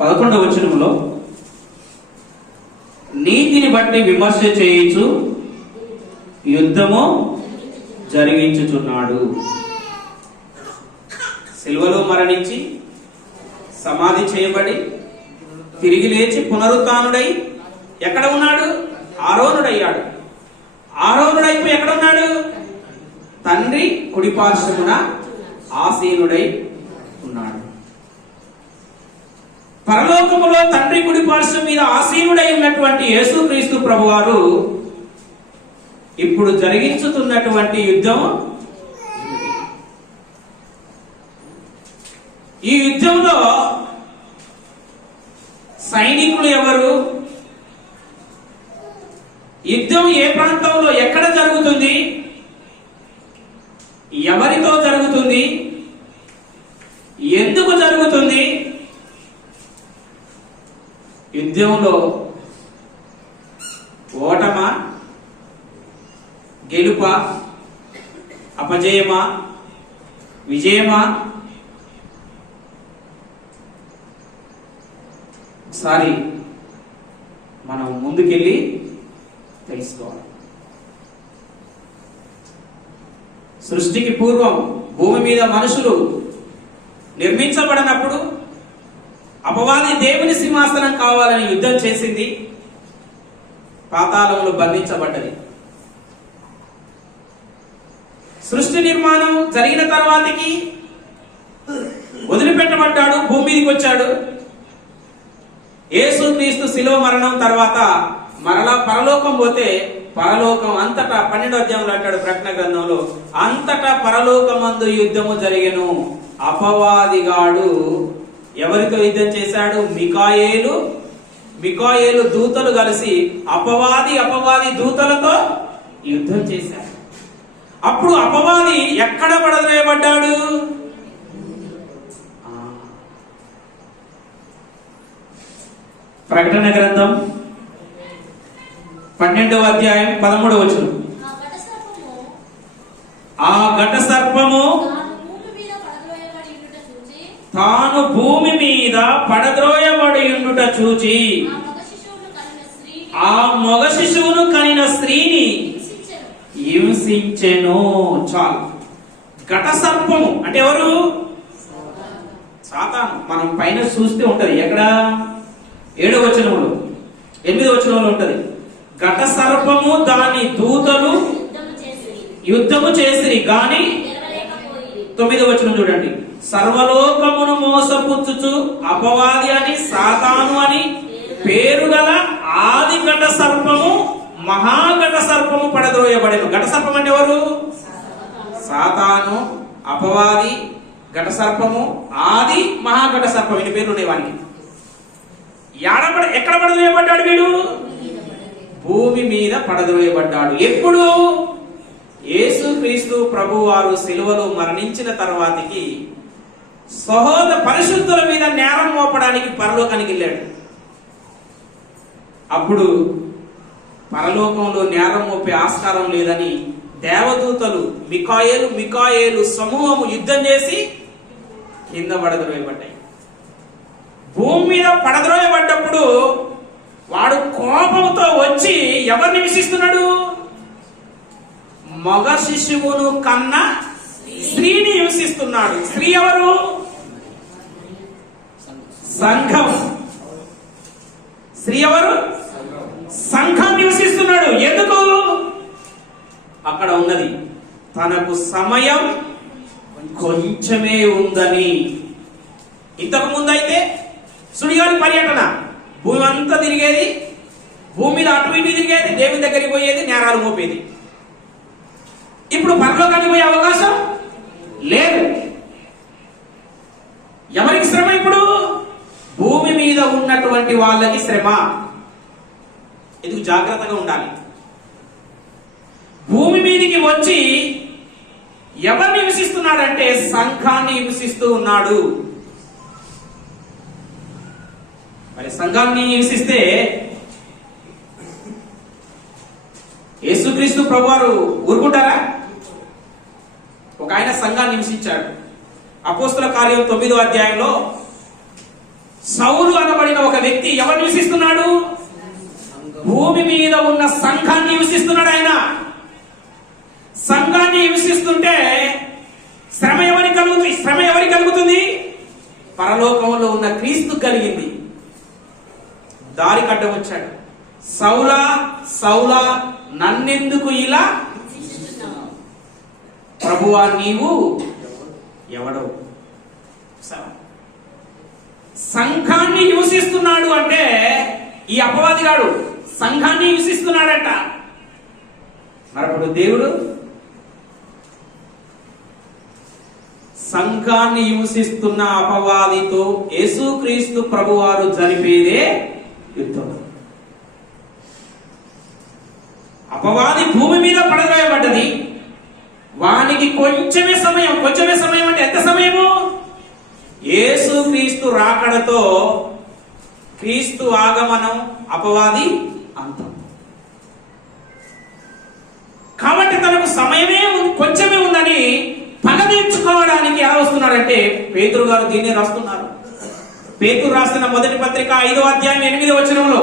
11వ వచనంలో నీతిని బట్టి విమర్శ చేయించు యుద్ధము జరిగించుచున్నాడు. సిలువలో మరణించి సమాధి చేయబడి తిరిగి లేచి పునరుత్థానుడై ఎక్కడ ఉన్నాడు? ఆరోనుడయ్యాడు. ఆరోనుడైపోయి ఎక్కడ ఉన్నాడు? తండ్రి కుడిపార్శ్వమున ఆసీనుడై ఉన్నాడు. పరలోకములో తండ్రి కుడిపార్శ్వం మీద ఆసీనుడై ఉన్నటువంటి యేసుక్రీస్తు ప్రభువారు ఇప్పుడు జరిగించుతున్నటువంటి యుద్ధం, ఈ యుద్ధంలో సైనికులు ఎవరు? యుద్ధం ఏ ప్రాంతంలో ఎక్కడ జరుగుతుంది? ఎవరితో జరుగుతుంది? ఎందుకు జరుగుతుంది? యుద్ధంలో ఓటమా, గెలుపా, అపజయమా, విజయమా? ఒకసారి మనం ముందుకెళ్ళి తెలుసుకోవాలి. సృష్టికి పూర్వం భూమి మీద మనుషులు నిర్మించబడినప్పుడు అపవాది దేవుని సింహాసనం కావాలని యుద్ధం చేసింది. పాతాళంలో బంధించబడ్డది. సృష్టి నిర్మాణం జరిగిన తర్వాతకి వదిలిపెట్టబడ్డాడు, భూమి మీదకి వచ్చాడు. యేసుక్రీస్తు శిలువ మరణం తర్వాత మరలా పరలోకం పోతే పరలోకం అంతటా 12వ అధ్యాయంలో అంటాడు ప్రకటన గ్రంథంలో, అంతటా పరలోకమందు యుద్ధము జరిగెను. అపవాదిగాడు ఎవరితో యుద్ధం చేశాడు? మికాయేలు దూతలు కలిసి అపవాది దూతలతో యుద్ధం చేశాడు. అప్పుడు అపవాది ఎక్కడ పడద్రోయబడ్డాడు? ప్రకటన గ్రంథం 12వ అధ్యాయం 13వ వచనం. ఆ ఘట సర్పము తాను భూమి మీద పడద్రోయబడి ఉండుట చూచి ఆ మగ శిశువును కనిన స్త్రీని హింసించెను. చాలు. ఘట సర్పము అంటే ఎవరు? సాతాను. మనం పైన చూస్తే ఉంటది. ఎక్కడ? 7వ వచనంలో, 8వ వచనంలో ఉంటది. ఘట సర్పము దాని దూతలు యుద్ధము చేసిరి గాని 9వ వచనం చూడండి. సర్వలోకమును మోసపుచ్చుచు అపవాది అని సాతాను అని పేరు గల ఆది ఘట సర్పము మహాఘట సర్పము పడద్రోయబడెను. ఘట సర్పం అంటే ఎవరు? సాతాను, అపవాది, ఘట సర్పము, ఆది, మహాఘట సర్పం. ఇన్ని పేర్లు ఉన్నాయి వానికి. ఎక్కడ పడద్రోయబడ్డాడు వీడు? భూమి మీద పడద్రోయబడ్డాడు. ఎప్పుడు? యేసుక్రీస్తు ప్రభువారు సిలువలో మరణించిన తర్వాతకి పరిశుద్ధుల మీద నేరం మోపడానికి పరలోకానికి వెళ్ళాడు. అప్పుడు పరలోకంలో నేరం మోపే ఆస్కారం లేదని దేవదూతలు మికాయేలు సమూహము యుద్ధం చేసి కింద పడద్రోయబడ్డాయి. భూమి మీద పడద్రోయబడ్డప్పుడు వాడు కోపంతో వచ్చి ఎవరిని హింసిస్తున్నాడు? మగ శిశువును కన్న స్త్రీని హింసిస్తున్నాడు. స్త్రీ ఎవరు? సంఘం. స్త్రీ ఎవరు? సంఘం హింసిస్తున్నాడు. ఎందుకు? అక్కడ ఉన్నది తనకు సమయం కొంచెమే ఉందని. ఇంతకు ముందు అయితే సుడిగాలి పర్యటన, భూమి అంతా తిరిగేది, భూమి మీద అటు ఇటు తిరిగేది, దేవుని దగ్గరికి పోయేది, నేరాలు మోపేది. ఇప్పుడు పరలోకానికి పోయే అవకాశం లేదు. ఎవరికి శ్రమ? ఇప్పుడు భూమి మీద ఉన్నటువంటి వాళ్ళకి శ్రమ. ఎందుకు? జాగ్రత్తగా ఉండాలి. భూమి మీదకి వచ్చి ఎవరిని హింసిస్తున్నాడంటే సంఘాన్ని హింసిస్తూ ఉన్నాడు. మరి సంఘాన్ని హింసిస్తే యేసుక్రీస్తు ప్రభువారు ఊరుకుంటారా? ఒక ఆయన సంఘాన్ని హింసించాడు. అపోస్తల కార్యం 9వ అధ్యాయంలో సౌలు అనబడిన ఒక వ్యక్తి ఎవరు నివసిస్తున్నాడు? భూమి మీద ఉన్న సంఘాన్ని హింసిస్తున్నాడు. ఆయన సంఘాన్ని హింసిస్తుంటే శ్రమ ఎవరికి కలుగుతుంది? పరలోకంలో ఉన్న క్రీస్తు కలిగింది. దారి కడ్డం వచ్చాడు. సౌలా సౌలా నన్నెందుకు ఇలా? ప్రభువా నీవు ఎవడవు? సంఘాన్ని హింసిస్తున్నాడు అంటే ఈ అపవాదిగాడు సంఘాన్ని హింసిస్తున్నాడట. మరప్పుడు దేవుడు సంఘాన్ని హింసిస్తున్న అపవాదితో యేసుక్రీస్తు ప్రభువారు జరిపేదే యుద్ధం. అపవాది భూమి మీద పడవేయబడ్డది. వానికి కొంచెమే సమయం అంటే ఎంత సమయము? యేసుక్రీస్తు రాకడతో క్రీస్తు ఆగమనం, అపవాది అంతం. కాబట్టి తనకు సమయమే కొంచెమే ఉందని పగ తీర్చుకోవడానికి ఎలా వస్తున్నాడంటే పేతురు గారు దీన్ని రాస్తున్నారు. పేతురు రాస్తున్న మొదటి పత్రిక 5వ అధ్యాయం 8వ వచనంలో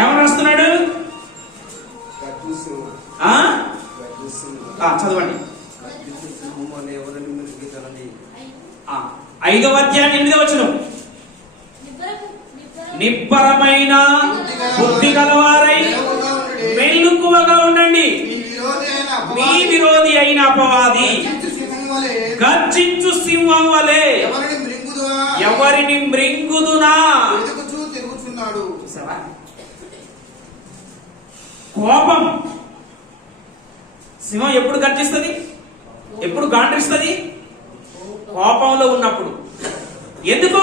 ఏమని రాస్తున్నాడు? చదవండి. 5వ అధ్యాయం 8వ వచనం. నిబ్బరమైన బుద్ధి గలవారై మెలకువగా ఉండండి. మీ విరోధి అయిన అపవాది గర్జించు సింహం వలె ఎవరిని మృంగుదునా? కోపం. సింహం ఎప్పుడు గర్జిస్తుంది? ఎప్పుడు గాండ్రిస్తుంది? కోపంలో ఉన్నప్పుడు. ఎందుకు?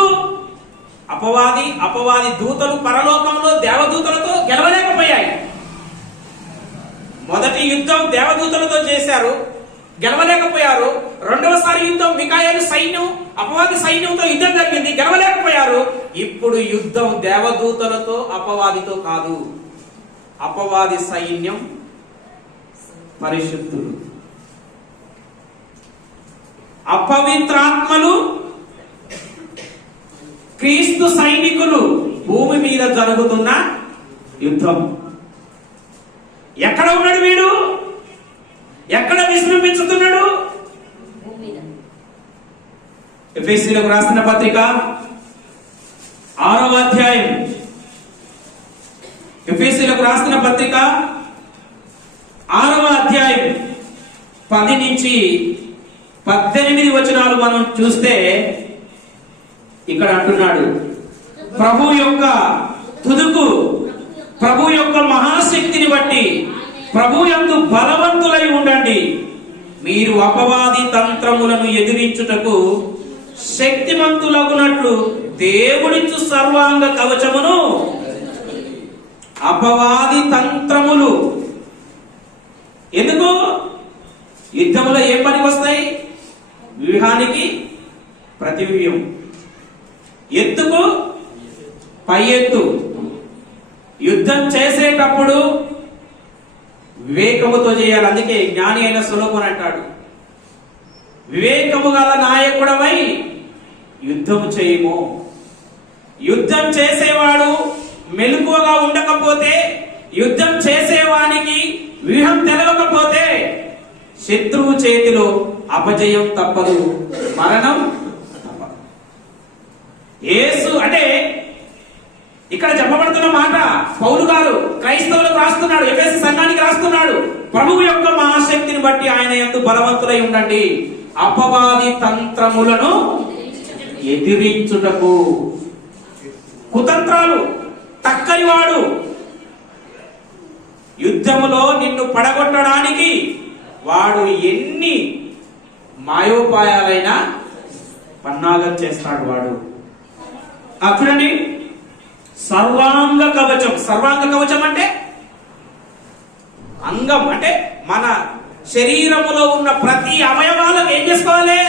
అపవాది దూతలు పరలోకంలో దేవదూతలతో గెలవలేకపోయాయి. మొదటి యుద్ధం దేవదూతలతో చేశారు, గెలవలేకపోయారు. రెండవసారి యుద్ధం మికాయేలు సైన్యం అపవాది సైన్యంతో యుద్ధం జరిగింది, గెలవలేకపోయారు. ఇప్పుడు యుద్ధం దేవదూతలతో అపవాదితో కాదు. అపవాది సైన్యం పరిశుద్ధులు, అపవిత్రాత్మలు క్రీస్తు సైనికులు. భూమి మీద జరుగుతున్న యుద్ధం. ఎక్కడ ఉన్నాడు వీడు? ఎక్కడ విశ్రమించుతున్నాడు? ఎఫెసీయులకు రాసిన పత్రిక 6వ అధ్యాయం. ఎఫెసీయులకు రాసిన పత్రిక 6వ అధ్యాయం 10 నుంచి 18 వచనాలు మనం చూస్తే ఇక్కడ అంటున్నాడు, ప్రభు యొక్క తుదుకు, ప్రభు యొక్క మహాశక్తిని బట్టి ప్రభు యందు బలవంతులై ఉండండి. మీరు అపవాది తంత్రములను ఎదిరించుటకు శక్తిమంతులగునట్లు దేవుడిచ్చు సర్వాంగ కవచమును. అపవాది తంత్రములు ఎందుకు? యుద్ధములో ఏం పనికి వస్తాయి? వ్యూహానికి ప్రతివ్యూహం. ఎత్తుకు పై ఎత్తు. యుద్ధం చేసేటప్పుడు వివేకముతో చేయాలి. అందుకే జ్ఞాని అయిన సొలొమోను అంటాడు, వివేకము గల నాయకుడవై యుద్ధము చేయము. యుద్ధం చేసేవాడు మెలకువగా ఉండకపోతే, యుద్ధం చేసేవానికి వ్యూహం తెలవకపోతే శత్రువు చేతిలో అపజయం తప్పదు, మరణం తప్పదు. యేసు అంటే ఇక్కడ చెప్పబడుతున్న మాట పౌలు గారు క్రైస్తవులకు రాస్తున్నాడు, ఎఫెసీ సంఘానికి రాస్తున్నాడు. ప్రభువు యొక్క మహాశక్తిని బట్టి ఆయన యందు బలవంతులై ఉండండి, అపవాది తంత్రములను ఎదిరించుటకు. కుతంత్రాలు తక్కనివాడు యుద్ధములో నిన్ను పడగొట్టడానికి వాడు ఎన్ని మాయోపాయాలైనా పన్నాగం చేస్తాడు వాడు. చూడండి, సర్వాంగ కవచం. సర్వాంగ కవచం అంటే అంగం, అంటే మన శరీరములో ఉన్న ప్రతి అవయవాలకు ఏం చేసుకోవాలి?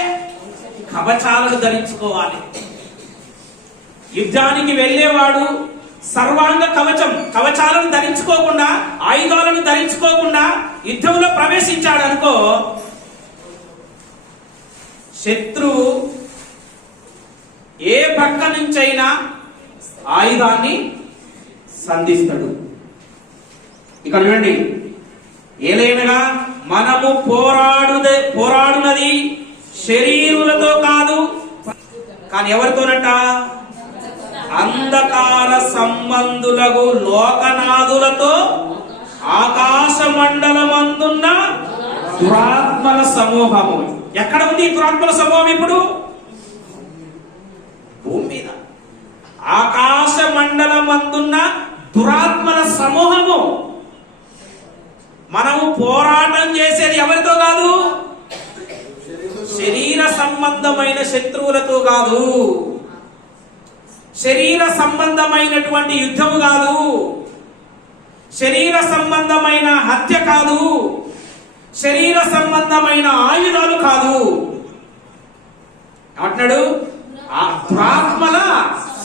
కవచాలను ధరించుకోవాలి. యుద్ధానికి వెళ్ళేవాడు సర్వాంగ కవచం, కవచాలను ధరించుకోకుండా, ఆయుధాలను ధరించుకోకుండా యుద్ధంలో ప్రవేశించాడు అనుకో, శత్రువు ఏ పక్క నుంచైనా ఆయుధాన్ని సంధిస్తాడు. ఇక్కడ చూడండి, ఏలైనగా మనము పోరాడునది శరీరులతో కాదు, కానీ ఎవరితోనట? అంధకార సంబంధులకు లోకనాథులతో, ఆకాశ మండలమందున్న దురాత్మల సమూహము. ఎక్కడ ఉంది ఈ దురాత్మల సమూహం? ఇప్పుడు భూమి మీద. ఆకాశ మండలమందున్న దురాత్మల సమూహము. మనము పోరాటం చేసేది ఎవరితో కాదు? శరీర సంబంధమైన శత్రువులతో కాదు, శరీర సంబంధమైనటువంటి యుద్ధము కాదు, శరీర సంబంధమైన హత్య కాదు, శరీర సంబంధమైన ఆయుధాలు కాదు. అంటున్నాడు ఆ దురాత్మల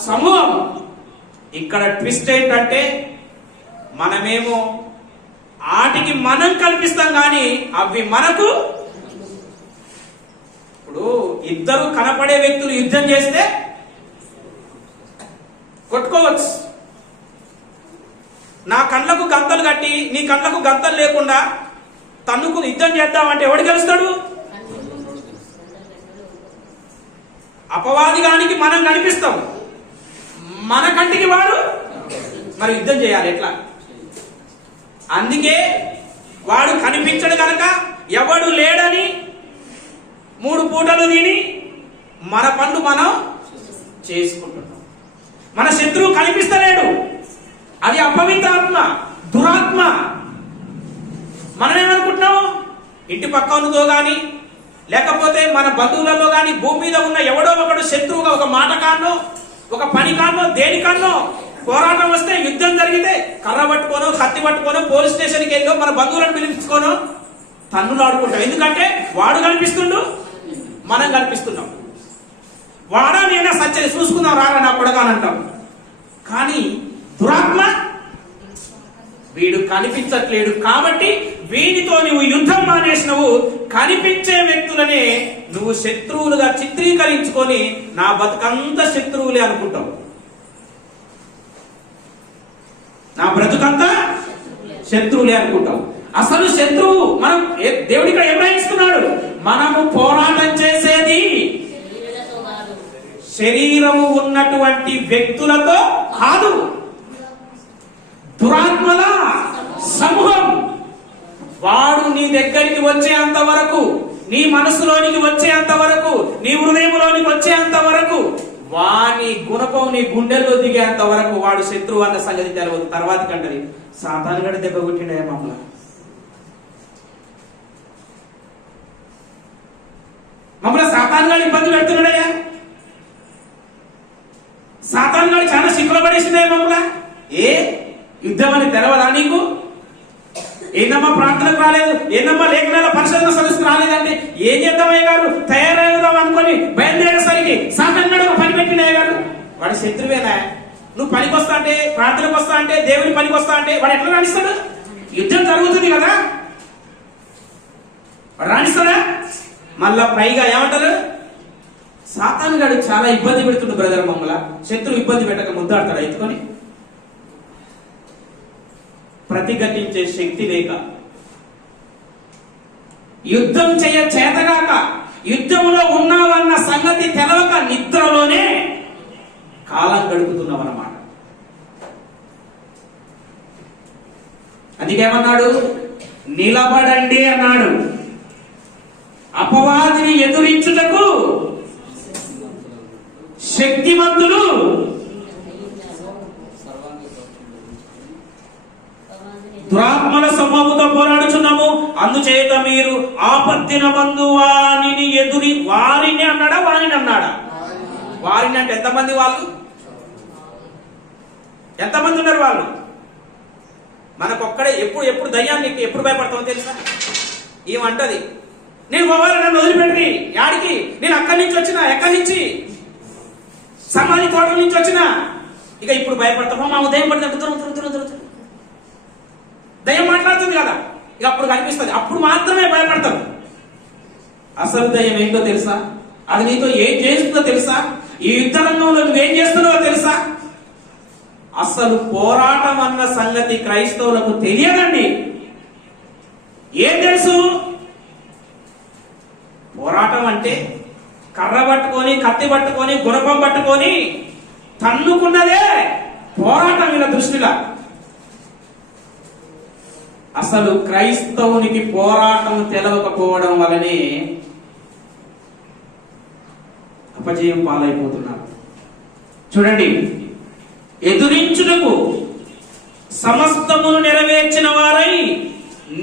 సమూహం. ఇక్కడ ట్విస్ట్ ఏంటంటే, మనమేమో ఆటికి మనం కల్పిస్తాం కానీ అవి మనకు. ఇప్పుడు ఇద్దరు కనపడే వ్యక్తులు యుద్ధం చేస్తే కొట్టుకోవచ్చు. నా కళ్ళకు గంతలు కట్టి నీ కళ్ళకు గంతలు లేకుండా తన్నుకు యుద్ధం చేద్దామంటే ఎవడు గెలుస్తాడు? అపవాదిగానికి మనం కనిపిస్తాం, మన కంటికి వాడు. మరి యుద్ధం చేయాలి ఎట్లా? అందుకే వాడు కనిపించడు కనుక ఎవడు లేడని 3 పూటలు తిని మన పనులు మనం చేసుకుంటున్నాం. మన శత్రువు కనిపిస్తలేడు, అది అపవిత్రాత్మ, దురాత్మ. మనమేమనుకుంటున్నాం? ఇంటి పక్కనతో గాని లేకపోతే మన బంధువులలో గాని భూమి మీద ఉన్న ఎవడో ఒకడు శత్రువుగా ఒక మాట కానో ఒక పని కానో దేనికన్నో పోరాటం వస్తే, యుద్ధం జరిగితే కర్ర పట్టుకోనో కత్తి పట్టుకోనో పోలీస్ స్టేషన్కి వెళ్ళో మన బంధువులను పిలుచుకోనో తన్నులు ఆడుకుంటాం. ఎందుకంటే వాడు కనిపిస్తుండు, మనం కనిపిస్తున్నాం. వాడా నేనా సత్యం చూసుకుందాం రారా నా కొడగానంటాం. కానీ దురాత్మ వీడు కనిపించట్లేడు కాబట్టి వీడితో నువ్వు యుద్ధం మానేసినవు. కనిపించే వ్యక్తులనే నువ్వు శత్రువులుగా చిత్రీకరించుకొని నా బతుకంతా శత్రువులే అనుకుంటావు. నా బ్రతుకంతా శత్రువులే అనుకుంటావు. అసలు శత్రువు మనం దేవుడి ఇక్కడ ఏం రాయిస్తున్నాడు? మనము పోరాటం చేసేది శరీరము ఉన్నటువంటి వ్యక్తులతో కాదు, దురాత్మల సమూహం. వాడు నీ దగ్గరికి వచ్చేంత వరకు, నీ మనసులోనికి వచ్చేంత వరకు, నీ హృదయంలోనికి వచ్చేంత వరకు, వాని గుణపం నీ గుండెల్లో దిగేంత వరకు వాడు శత్రువు అన్న సంగతి తెలియదు. తర్వాత కంటది సాతాను గడి దెబ్బ కొట్టిండే మమ్మల్ని సాతాను గడి ఇబ్బంది పెడుతున్నాడయ్యా. సాతాను గడి చాలా సిక్కులు పడేసిందే మమ్మల్ని. ఏ యుద్ధం అని తెలవదా నీకు? ఏందమ్మా ప్రార్థనకు రాలేదు, ఏందమ్మా లేఖనాల పరిశోధన సదస్సుకు రాలేదంటే ఏం చేద్దామయ్య గారు తయారవుదాం అనుకొని బయలుదేరేసరికి సాతాను ఒక పని పెట్టినయ్య గారు. వాడి శత్రువేనా? నువ్వు పనికి వస్తా అంటే, ప్రార్థనకు వస్తా అంటే, దేవుని పనికి వస్తా అంటే వాడు ఎట్లా రాణిస్తాడు? యుద్ధం జరుగుతుంది కదా, వాడు రాణిస్తాడా? మళ్ళా పైగా ఏమంటారు? సాతాను గాడు చాలా ఇబ్బంది పెడుతుండు బ్రదర్ మమ్మల్ని. శత్రువు ఇబ్బంది పెట్టక ముద్దాడతాడు ఎత్తుకొని. ప్రతిఘటించే శక్తి లేక, యుద్ధం చేతగాక, యుద్ధంలో ఉన్నావన్న సంగతి తెలవక నిద్రలోనే కాలం గడుపుతున్నామన్నమాట. అందుకేమన్నాడు? నిలబడండి అన్నాడు. అపవాదిని ఎదురించుటకు శక్తిమంతులు దురాత్మల సమూహంతో పోరాడుచున్నాము. అందుచేత మీరు ఆపత్తినమందు వారిని వారిని అన్నాడా వారిని అన్నాడా? వారిని అంటే ఎంతమంది? వాళ్ళు ఎంతమంది ఉన్నారు? వాళ్ళు మనకొక్కడే. ఎప్పుడు దయ్యాన్ని ఎప్పుడు భయపడతామో తెలుసా? ఏమంటది? నేను పోవాలి, నన్ను వదిలిపెట్టి. యాడికి? నేను అక్కడి నుంచి వచ్చిన, ఎక్కడి నుంచి? సమాధి తోటల నుంచి వచ్చిన. ఇక ఇప్పుడు భయపడతామో మా ఉదయం పడితే దయ్యం మాట్లాడుతుంది కదా, ఇక అప్పుడు కనిపిస్తుంది. అప్పుడు మాత్రమే భయపడతాం. అసలు దయ్యం ఏంటో తెలుసా? అది నీతో ఏం చేస్తుందో తెలుసా? ఈ యుద్ధ రంగంలో నువ్వేం చేస్తున్నావో తెలుసా? అసలు పోరాటం అన్న సంగతి క్రైస్తవులకు తెలియదండి. ఏం తెలుసు? పోరాటం అంటే కర్ర పట్టుకొని, కత్తి పట్టుకొని, గుణపం పట్టుకొని తన్నుకున్నదే పోరాటం వీళ్ళ దృష్టిగా. అసలు క్రైస్తవునికి పోరాటం తెలవకపోవడం వలనే అపజయం పాలైపోతున్నారు. చూడండి, ఎదురించుటకు సమస్తమును నెరవేర్చిన వారై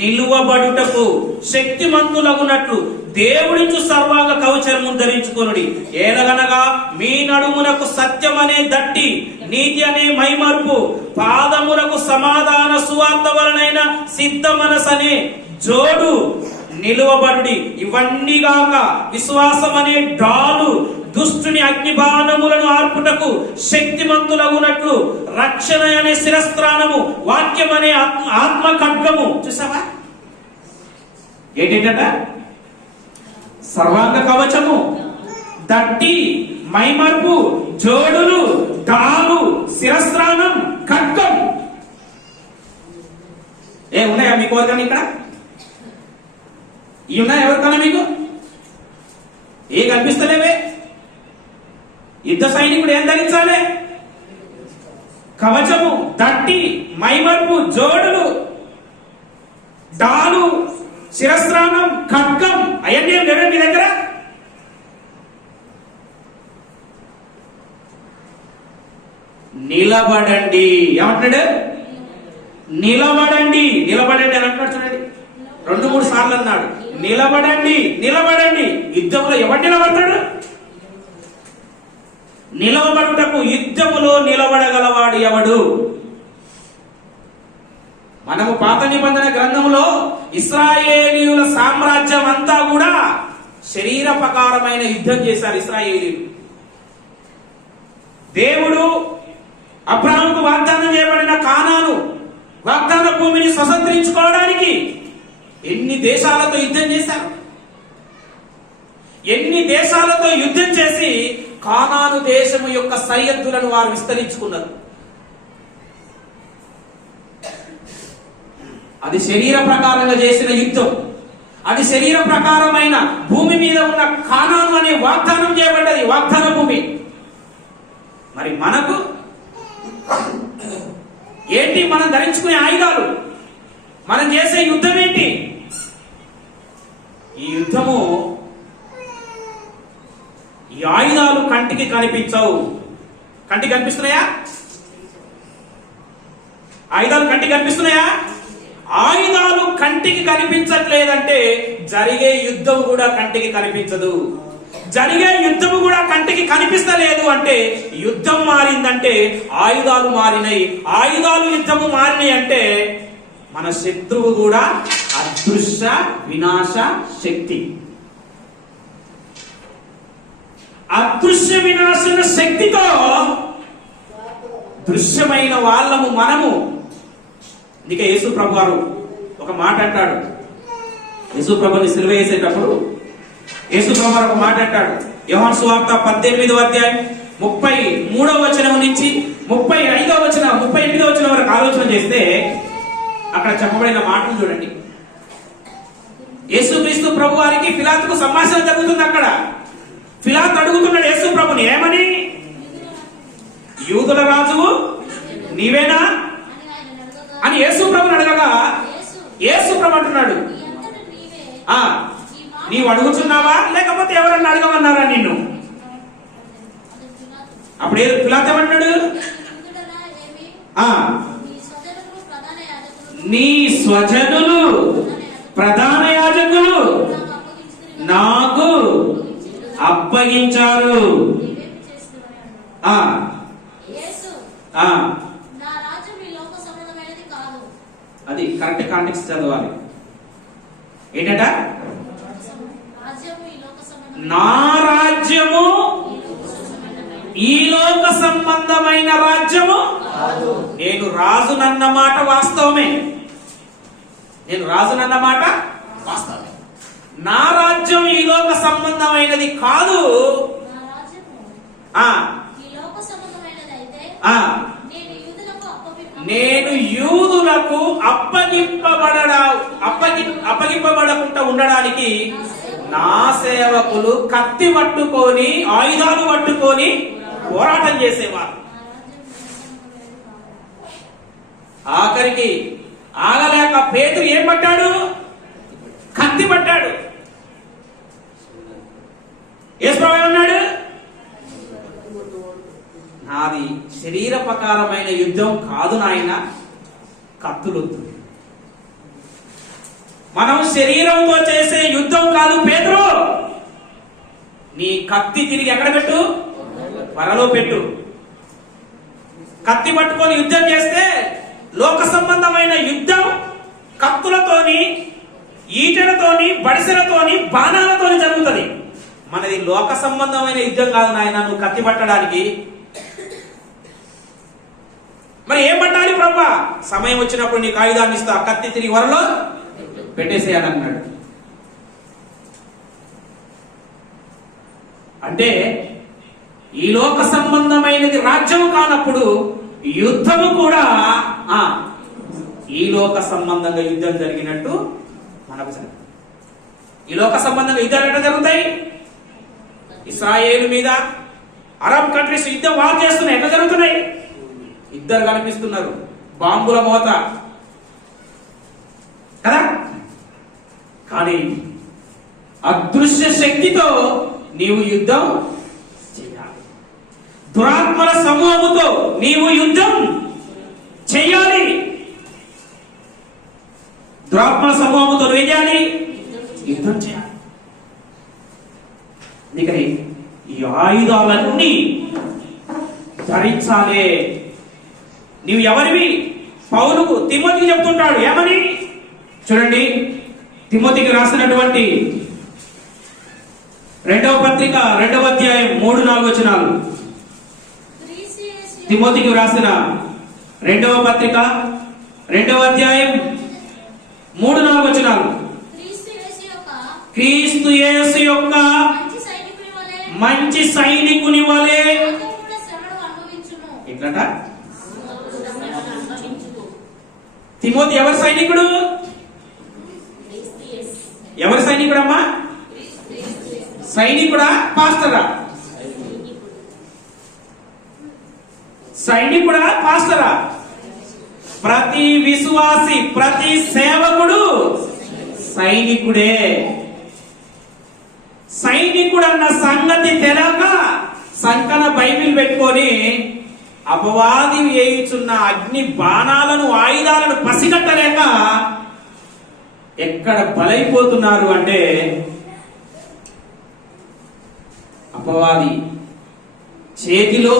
నిలువబడుటకు శక్తిమంతులగునట్లు దేవుడించు సర్వాంగ కవచము ధరించుకొనుడి. ఏలగనగా మీ నడుమునకు సత్యమనే దట్టి, నీతి అనే మైమర్పు, పాదములకు సమాధాన సువార్త వలనైన సిద్ధ మనసనే జోడు నిలువబడుడి. ఇవన్నీ గాక విశ్వాసం అనే డాలు దుష్టుని అగ్నిబాణములను ఆర్పుటకు శక్తిమంతులగునట్లు రక్షణ అనే శిరస్త్రాణము, వాక్యం అనే ఆత్మ ఖడ్గము. చూసావా ఏంటంట? సర్వాంగ కవచము, దట్టి, మైమర్పు, జోడులు, డాలు, శిరస్త్రాణం, ఖడ్గం. ఉన్నాయా మీకు ఎవరికన్నా ఇక్కడ? ఇవి ఉన్నాయా ఎవరికన్నా మీకు? ఏ కనిపిస్తలేవే? యుద్ధ సైనికుడు ఏం ధరించాలి? కవచము, దట్టి, మైమర్పు, జోడులు, డాలు, శిరస్త్రాణం, ఖడ్గం. అవన్నీ ఏం లేవే మీ దగ్గర? నిలబడండి. ఏమంటున్నాడు? నిలబడండి. నిలబడండి అని అంటున్నాడు. చూడండి, 2-3 సార్లు అన్నాడు నిలబడండి, నిలబడండి. యుద్ధంలో ఎవరు నిలబడతాడు? నిలవబడుటకు యుద్ధములో నిలబడగలవాడు ఎవడు? మనము పాత నిబంధన గ్రంథంలో ఇశ్రాయేలీయుల సామ్రాజ్యం అంతా కూడా శరీర ప్రకారమైన యుద్ధం చేశారు ఇశ్రాయేలీయులు. దేవుడు అబ్రాహాముకు వాగ్దానం చేయబడిన కానాను వాగ్దాన భూమిని స్వతంత్రించుకోవడానికి ఎన్ని దేశాలతో యుద్ధం చేశారు? ఎన్ని దేశాలతో యుద్ధం చేసి కానాను దేశము యొక్క సరిహద్దులను వారు విస్తరించుకున్నారు. అది శరీర ప్రకారంగా చేసిన యుద్ధం. అది శరీర ప్రకారమైన భూమి మీద ఉన్న కానాను అనే వాగ్దానం చేయబడ్డది, వాగ్దాన భూమి. మరి మనకు ఏంటి? మనం ధరించుకునే ఆయుధాలు, మనం చేసే యుద్ధం ఏంటి? ఈ యుద్ధము, ఈ ఆయుధాలు కంటికి కనిపించవు. కంటికి కనిపిస్తున్నాయా? ఆయుధాలు కంటికి కనిపిస్తున్నాయా? ఆయుధాలు కంటికి కనిపించట్లేదంటే జరిగే యుద్ధం కూడా కంటికి కనిపించదు. జరిగే యుద్ధము కూడా కంటికి కనిపిస్తలేదు అంటే యుద్ధం మారిందంటే ఆయుధాలు మారినాయి. ఆయుధాలు యుద్ధము మారినాయి అంటే మన శత్రువు కూడా అదృశ్య వినాశ శక్తి. అదృశ్య వినాశన శక్తితో దృశ్యమైన వాళ్ళము మనము. అందుకే యేసు ప్రభు వారు ఒక మాట అంటాడు. యేసు ప్రభుని సిలువ వేసేటప్పుడు యేసు ప్రభు వారు ఒక మాట అంటాడు. యోహాను సువార్త 18వ అధ్యాయం 33వ వచనం నుంచి 35వ వచనం 38వ వచనం వరకు ఆలోచన చేస్తే అక్కడ చెప్పబడిన మాటలు చూడండి. యేసుక్రీస్తు ప్రభు వారికి పిలాతుకు సంభాషణ జరుగుతుంది. అక్కడ పిలాతు అడుగుతున్నాడు యేసు ప్రభుని, ఏమని? యూదుల రాజువు నీవేనా అని యేసు ప్రభుని అడగగా యేసు ప్రభు అంటున్నాడు, నీవు అడుగుతున్నావా లేకపోతే ఎవరన్నా అడగమన్నారా నిన్ను? అప్పుడు పిలాతు ఏమంటున్నాడు? నీ స్వజనులు ప్రధాన యాజకులు నాకు అప్పగించారు. అది కరెక్ట్ కాంటెక్స్ట్ చదవాలి. ఏంటట? నా రాజ్యము ఈ లోక సంబంధమైన రాజ్యము. నేను రాజునన్న మాట వాస్తవమే. నేను రాజునన్న మాట వాస్తవమే. నా రాజ్యం ఈ లోక సంబంధమైనది కాదు. ఆ నేను యూదులకు అప్పగింపబడకుండా ఉండడానికి నా సేవకులు కత్తి పట్టుకొని ఆయుధాలు పట్టుకొని పోరాటం చేసేవారు. ఆఖరికి ఆగలేక పేతురు ఏం పట్టాడు? కత్తి పట్టాడు. యేసుప్రభు ఏమన్నాడు? నాది శరీర ప్రకారమైన యుద్ధం కాదు నాయన, కత్తులొద్దు. మనం శరీరంతో చేసే యుద్ధం కాదు పేతురు. నీ కత్తి తిరిగి ఎక్కడ పెట్టు? వరలో పెట్టు. కత్తి పట్టుకొని యుద్ధం చేస్తే లోక సంబంధమైన యుద్ధం కత్తులతోని, ఈటెలతోని, బడిసెలతోని, బాణాలతోని జరుగుతుంది. మనది లోక సంబంధమైన యుద్ధం కాదు నాయన, నువ్వు కత్తి పట్టడానికి. మరి ఏం పట్టాలి ప్రభా? సమయం వచ్చినప్పుడు నీకు ఆయుధాన్ని ఇస్తా, కత్తి తిరిగి వరలో పెట్టేసేయాలన్నాడు. అంటే ఈ లోక సంబంధమైనది రాజ్యం కానప్పుడు యుద్ధము కూడా ఈ లోక సంబంధంగా యుద్ధం జరిగినట్టు మనకు జరుగుతుంది. ఈ లోక సంబంధంగా యుద్ధాలు ఎట్లా జరుగుతాయి? ఇశ్రాయేలు మీద అరబ్ కంట్రీస్ యుద్ధం వాళ్ళు చేస్తున్నాయి. ఎట్లా జరుగుతున్నాయి? ఇద్దరు కనిపిస్తున్నారు, బాంబుల మోత కదా. కానీ అదృశ్య శక్తితో నీవు యుద్ధం చేయాలి. దురాత్మల సమూహముతో నీవు యుద్ధం చేయాలి. దురాత్మల సమూహముతో నువ్వు చేయాలి, యుద్ధం చేయాలి. అందుకని ఈ ఆయుధాలన్నీ ధరించాలే. నీవు ఎవరివి? పౌలుకు తిమోతికి చెప్తుంటాడు. ఏమని? చూడండి, తిమోతికి రాసినటువంటి 2వ పత్రిక 2వ అధ్యాయం 3-4 వచనాలు. తిమోతికి రాసిన 2వ పత్రిక 2వ అధ్యాయం 3-4 వచనాలు. క్రీస్తు యేసు యొక్క మంచి సైనికుని వలె ఎట్లట? తిమోతి ఎవరి సైనికుడు? ఎవరి సైనికుడు అమ్మా? సైనికుడా పాస్టరా? సైనికుడా పాస్టరా? ప్రతి విశ్వాసి, ప్రతి సేవకుడు సైనికుడే. సైనికుడు అన్న సంగతి తెలియక సంకన బైబిల్ పెట్టుకొని అపవాది వేయుచున్న అగ్ని బాణాలను, ఆయుధాలను పసిగట్టలేక ఎక్కడ బలైపోతున్నారు అంటే, అపవాది చేతిలో,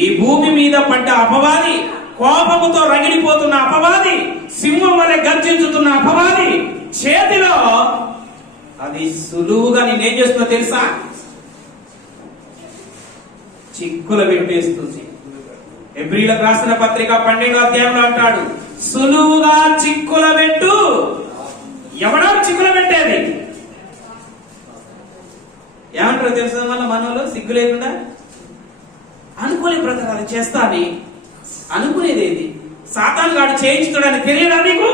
ఈ భూమి మీద పడ్డ అపవాది, కోపముతో రగిలిపోతున్న అపవాది, సింహం వలె గర్జించుతున్న అపవాది చేతిలో అది సులువుగా నేనేం చేస్తున్నా తెలుసా? చిక్కులు పెట్టేస్తుంది. హెబ్రీలకు రాసిన పత్రిక 12వ అధ్యాయంలో అంటాడు, సులువుగా చిక్కుల పెట్టు. ఎవడో చిక్కుల పెట్టేది ఏమంటారు తెలుసా? మళ్ళీ మనలో సిగ్గు లేకుండా అనుకునే బ్రదర్ అది చేస్తా అని అనుకునేది ఏది? సాతాను గాడు చేయించుతాడని తెలియడా నీకు?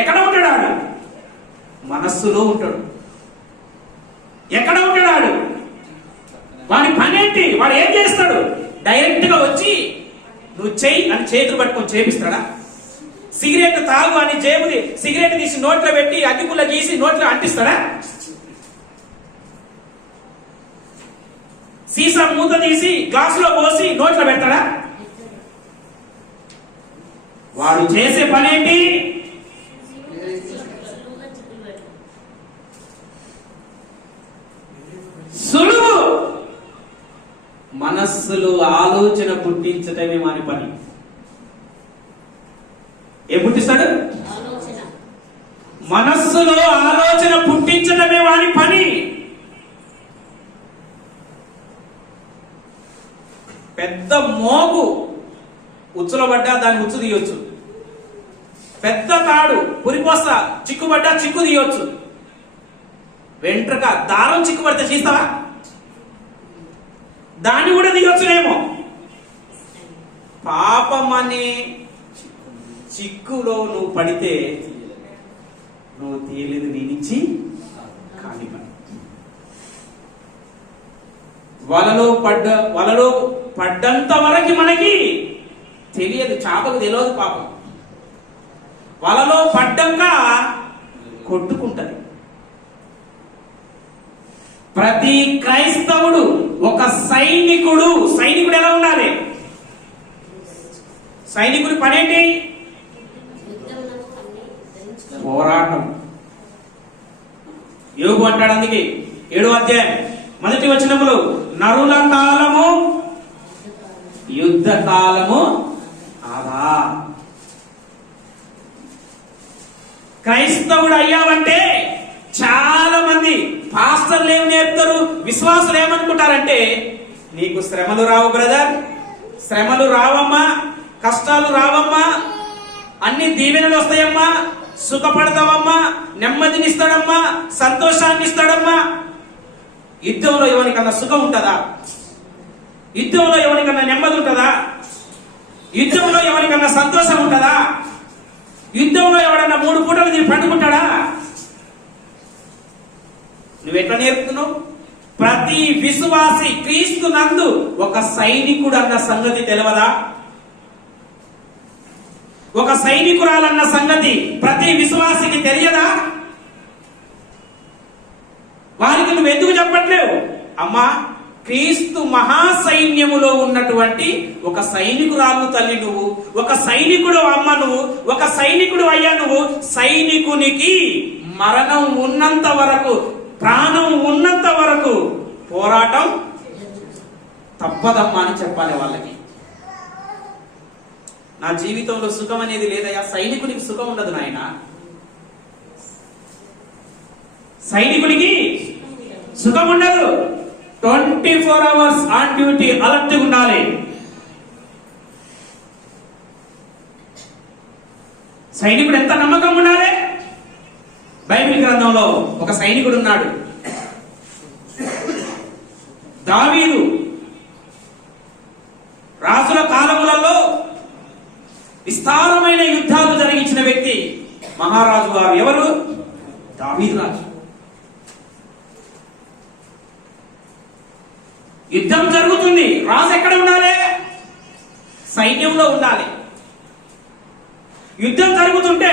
ఎక్కడ ఉంటాడు ఆడు? మనస్సులో ఉంటాడు. ఎక్కడ ఉంటాడు ఆడు? వాడి పని ఏంటి? వాడు ఏం చేస్తాడు? డైరెక్ట్ గా వచ్చి నువ్వు చెయ్యి అని చేతులు పట్టుకొని చేపిస్తాడా? సిగరెట్ తాగు అని జేబుది సిగరెట్ తీసి నోట్లో పెట్టి అగ్గిపుల్ల గీసి నోట్లో అంటిస్తాడా? సీసా మూత తీసి గ్లాసులో పోసి నోట్లో పెడతాడా? వాడు చేసే పని ఏంటి? సులువు. మనస్సులో ఆలోచన పుట్టించటమే వాని పని. ఏం పుట్టిస్తాడు? మనస్సులో ఆలోచన పుట్టించటమే వాని పని. పెద్ద మోగు ఉచ్చులో పడ్డా దాన్ని ఉచ్చు తీయొచ్చు. పెద్ద తాడు పురిపోస్తా చిక్కుపడ్డా చిక్కు తీయొచ్చు. వెంట్రుక దారం చిక్కుపడితే తీస్తావా? దాన్ని కూడా దిగొచ్చునేమో. పాపం అనే చిక్కులో నువ్వు పడితే నువ్వు తీయలేదు, నీ నుంచి కాని పని. వలలో పడ్డంత వరకు మనకి తెలియదు, చేపకు తెలియదు పాపం. వలలో పడ్డాక కొట్టుకుంటది. ప్రతి క్రైస్తవుడు ఒక సైనికుడు. సైనికుడు ఎలా ఉండాలి? సైనికుడి పనేంటి? పోరాటం. యోగు అంటాడు అందుకే 7వ అధ్యాయం 1వ వచనములో, నరుల కాలము యుద్ధ కాలము ఆదా. క్రైస్తవుడు అయ్యావంటే చాలా మంది పాస్టర్లు ఏమి నేర్పుతారు, విశ్వాసులు ఏమనుకుంటారంటే, నీకు శ్రమలు రావు బ్రదర్, శ్రమలు రావమ్మా, కష్టాలు రావమ్మా, అన్ని దీవెనలు వస్తాయమ్మా, సుఖపడతావమ్మా, నెమ్మదిని ఇస్తాడమ్మా, సంతోషాన్ని ఇస్తాడమ్మా. యుద్ధంలో ఎవరికన్నా సుఖం ఉంటుందా? యుద్ధంలో ఎవరికన్నా నెమ్మది ఉంటుందా? యుద్ధంలో ఎవరికన్నా సంతోషం ఉంటుందా? యుద్ధంలో ఎవడన్నా 3 పూటలు తిని పండుకుంటాడా? నువ్వెట్లా నేర్పుతున్నావు? ప్రతి విశ్వాసి క్రీస్తు నందు ఒక సైనికుడు అన్న సంగతి తెలియదా? ఒక సైనికురాలన్న సంగతి ప్రతి విశ్వాసికి తెలియదా? వారికి నువ్వు ఎందుకు చెప్పట్లేవు? అమ్మా, క్రీస్తు మహాసైన్యములో ఉన్నటువంటి ఒక సైనికురాలు తల్లి నువ్వు, ఒక సైనికుడు అమ్మ నువ్వు, ఒక సైనికుడు అయ్యా నువ్వు. సైనికునికి మరణం ఉన్నంత వరకు, ప్రాణం ఉన్నంత వరకు పోరాటం తప్పదమ్మా అని చెప్పాలి వాళ్ళకి. నా జీవితంలో సుఖం అనేది లేదయ్యా. సైనికునికి సుఖం ఉండదు నాయన. సైనికునికి సుఖం ఉండదు. 24 hours ఆన్ డ్యూటీ, అలర్ట్ ఉండాలి. సైనికుడు ఎంత నమ్మకం ఉండాలి? బైబిల్ గ్రంథంలో ఒక సైనికుడు ఉన్నాడు, దావీదు. రాజుల కాలములలో విస్తారమైన యుద్ధాలు జరిగించిన వ్యక్తి మహారాజు గారు. ఎవరు? దావీదు రాజు. యుద్ధం జరుగుతుంది, రాజు ఎక్కడ ఉండాలి? సైన్యంలో ఉండాలి. యుద్ధం జరుగుతుంటే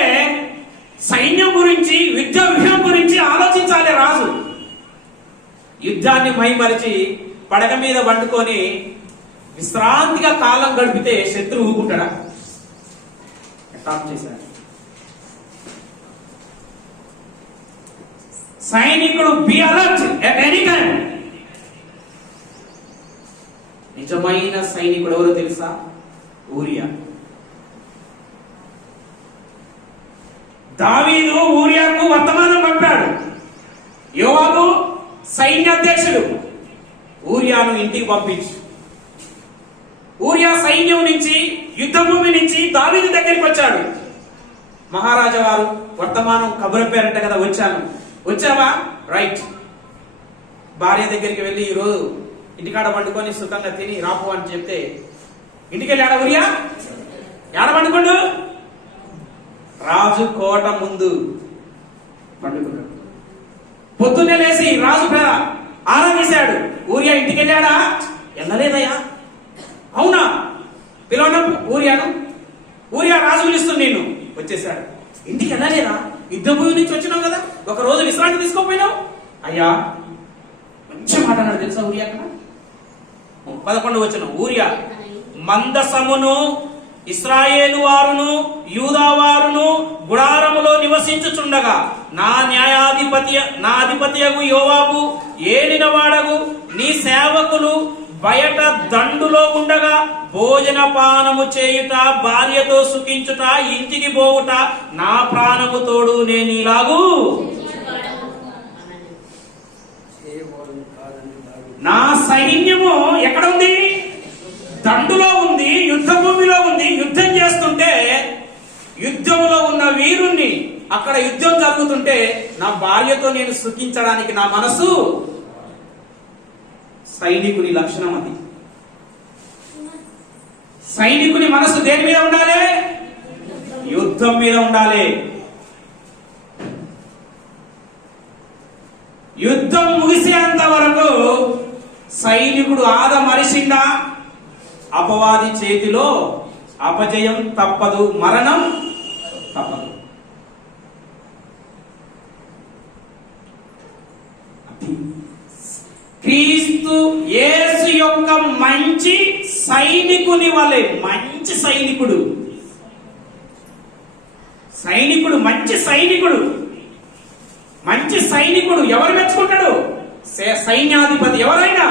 సైన్యం గురించి, యుద్ధ వ్యూహం గురించి ఆలోచించాలి రాజు. యుద్ధాన్ని మైమరిచి పడక మీద వండుకొని విశ్రాంతిగా కాలం గడిపితే శత్రువు ఊరుకుంటాడా? అటాక్ చేశాడు. సైనికుడు be alert at any time. నిజమైన సైనికుడు ఎవరో తెలుసా? ఊరియా. దావీదు ఊరియాకు వర్తమానం పంపాడు. యోవాబు సైన్యాధ్యక్షుడు, ఊరియాను ఇంటికి పంపించు. ఊరియా సైన్యం నుంచి, యుద్ధ భూమి నుంచి దావీదు దగ్గరికి వచ్చాడు. మహారాజా వారు వర్తమానం కబురప్పారంట కదా, వచ్చాను. వచ్చావా? రైట్. భార్య దగ్గరికి వెళ్ళి ఈరోజు ఇంటికాడ వండుకొని సుఖంగా తిని రాపు అని చెప్తే, ఇంటికి వెళ్ళాడా ఊరియా? ఏడ వండుకోండు? రాజు కోట ముందు పండుకున్నాడు. పొద్దున్నే లేచి రాజు ఆరాధించాడు. ఊరియా ఇంటికి వెళ్ళాడా? వెళ్ళలేదయ్యా. అవునా? పిలవను ఊరియాను. ఊరియా రాజు పిలుస్తుంది, నేను వచ్చేసాడు. ఇంటికి వెళ్ళలేదా? యుద్ధ భూమి నుంచి వచ్చినావు కదా, ఒక రోజు విశ్రాంతి తీసుకోపోయినావు. అయ్యా, మంచి మాట అన్నాడు తెలుసా ఊరియా. 11వ వచనం, ఊరియా మందసమును ఇశ్రాయేలు వారును యూదా వారును గుడారములో నివసించుచుండగా నా అధిపతియగు యోవాబు ఏలిన వాడగు నీ సేవకులు బయట దండులో ఉండగా భోజన పానము చేయుట, భార్యతో సుఖించుట, ఇంటికి పోవుట నా ప్రాణము తోడు నేను ఇలాగూ. నా సైన్యము ఎక్కడ ఉంది? దండులో ఉంది, యుద్ధ భూమిలో ఉంది. యుద్ధం చేస్తుంటే యుద్ధంలో ఉన్న వీరుణ్ణి, అక్కడ యుద్ధం జరుగుతుంటే నా భార్యతో నేను సుఖించడానికి నా మనసు. సైనికుని లక్షణం అది. సైనికుని మనసు దేని మీద ఉండాలి? యుద్ధం మీద ఉండాలి. యుద్ధం ముగిసేంత వరకు సైనికుడు ఆదమరిసిండా అపవాది చేతిలో అపజయం తప్పదు, మరణం తప్పదు. క్రీస్తు యేసు యొక్క మంచి సైనికుని వలె, మంచి సైనికుడు, మంచి సైనికుడు, మంచి సైనికుడు ఎవరు మెచ్చుకుంటాడు? సైన్యాధిపతి. ఎవరైనా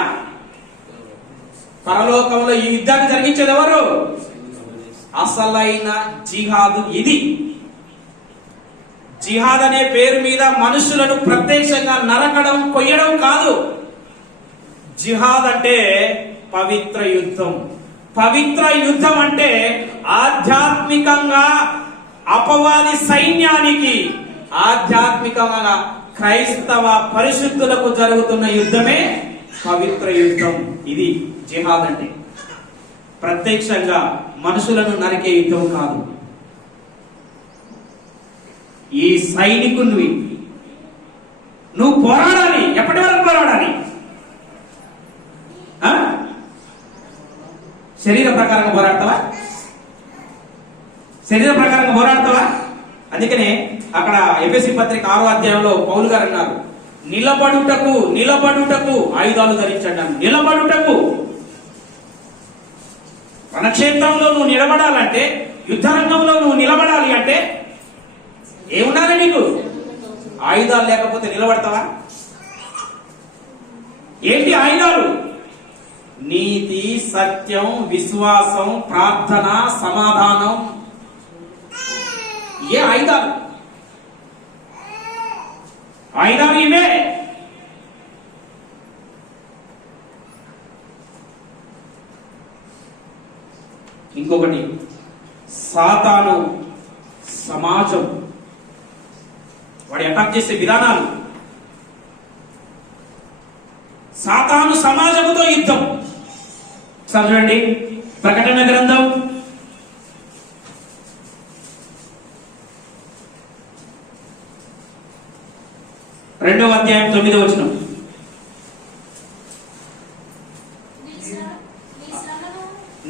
పరలోకంలో ఈ యుద్ధాన్ని జరిగించేది ఎవరు? అసలైన జిహాదు ఇది. జిహాద్ అనే పేరు మీద మనుషులను ప్రత్యక్షంగా నరకడం, కొయ్యడం కాదు. జిహాద్ అంటే పవిత్ర యుద్ధం. పవిత్ర యుద్ధం అంటే ఆధ్యాత్మికంగా అపవాది సైన్యానికి, ఆధ్యాత్మికంగా క్రైస్తవ పరిశుద్ధులకు జరుగుతున్న యుద్ధమే పవిత్ర యుద్ధం. ఇది జిహాద్ అంటే. ప్రత్యక్షంగా మనుషులను నరికే యుద్ధం కాదు. ఈ సైనికుని నువ్వు పోరాడాలి. ఎప్పటి వరకు పోరాడాలి? శరీర ప్రకారంగా పోరాడతావా? శరీర ప్రకారంగా పోరాడతావా? అందుకనే అక్కడ ఎఫెసీ పత్రిక 6వ అధ్యాయంలో పౌలు గారు అన్నారు, నిలబడుటకు ఆయుధాలు ధరించండి. నిలబడుటకు, రణక్షేత్రంలో నువ్వు నిలబడాలంటే, యుద్ధ రంగంలో నువ్వు నిలబడాలి అంటే ఏముండాలి నీకు? ఆయుధాలు లేకపోతే నిలబడతావా? ఏంటి ఆయుధాలు? నీతి, సత్యం, విశ్వాసం, ప్రార్థన, సమాధానం. ఏ ఆయుధాలు? ఆయుధాలు ఇవే. ఇంకొకటి, సాతాను సమాజం, వాడు అటాక్ చేసే విధానాలు. సాతాను సమాజముతో యుద్ధం. చదవండి ప్రకటన గ్రంథం 2వ అధ్యాయం 9వ వచనం.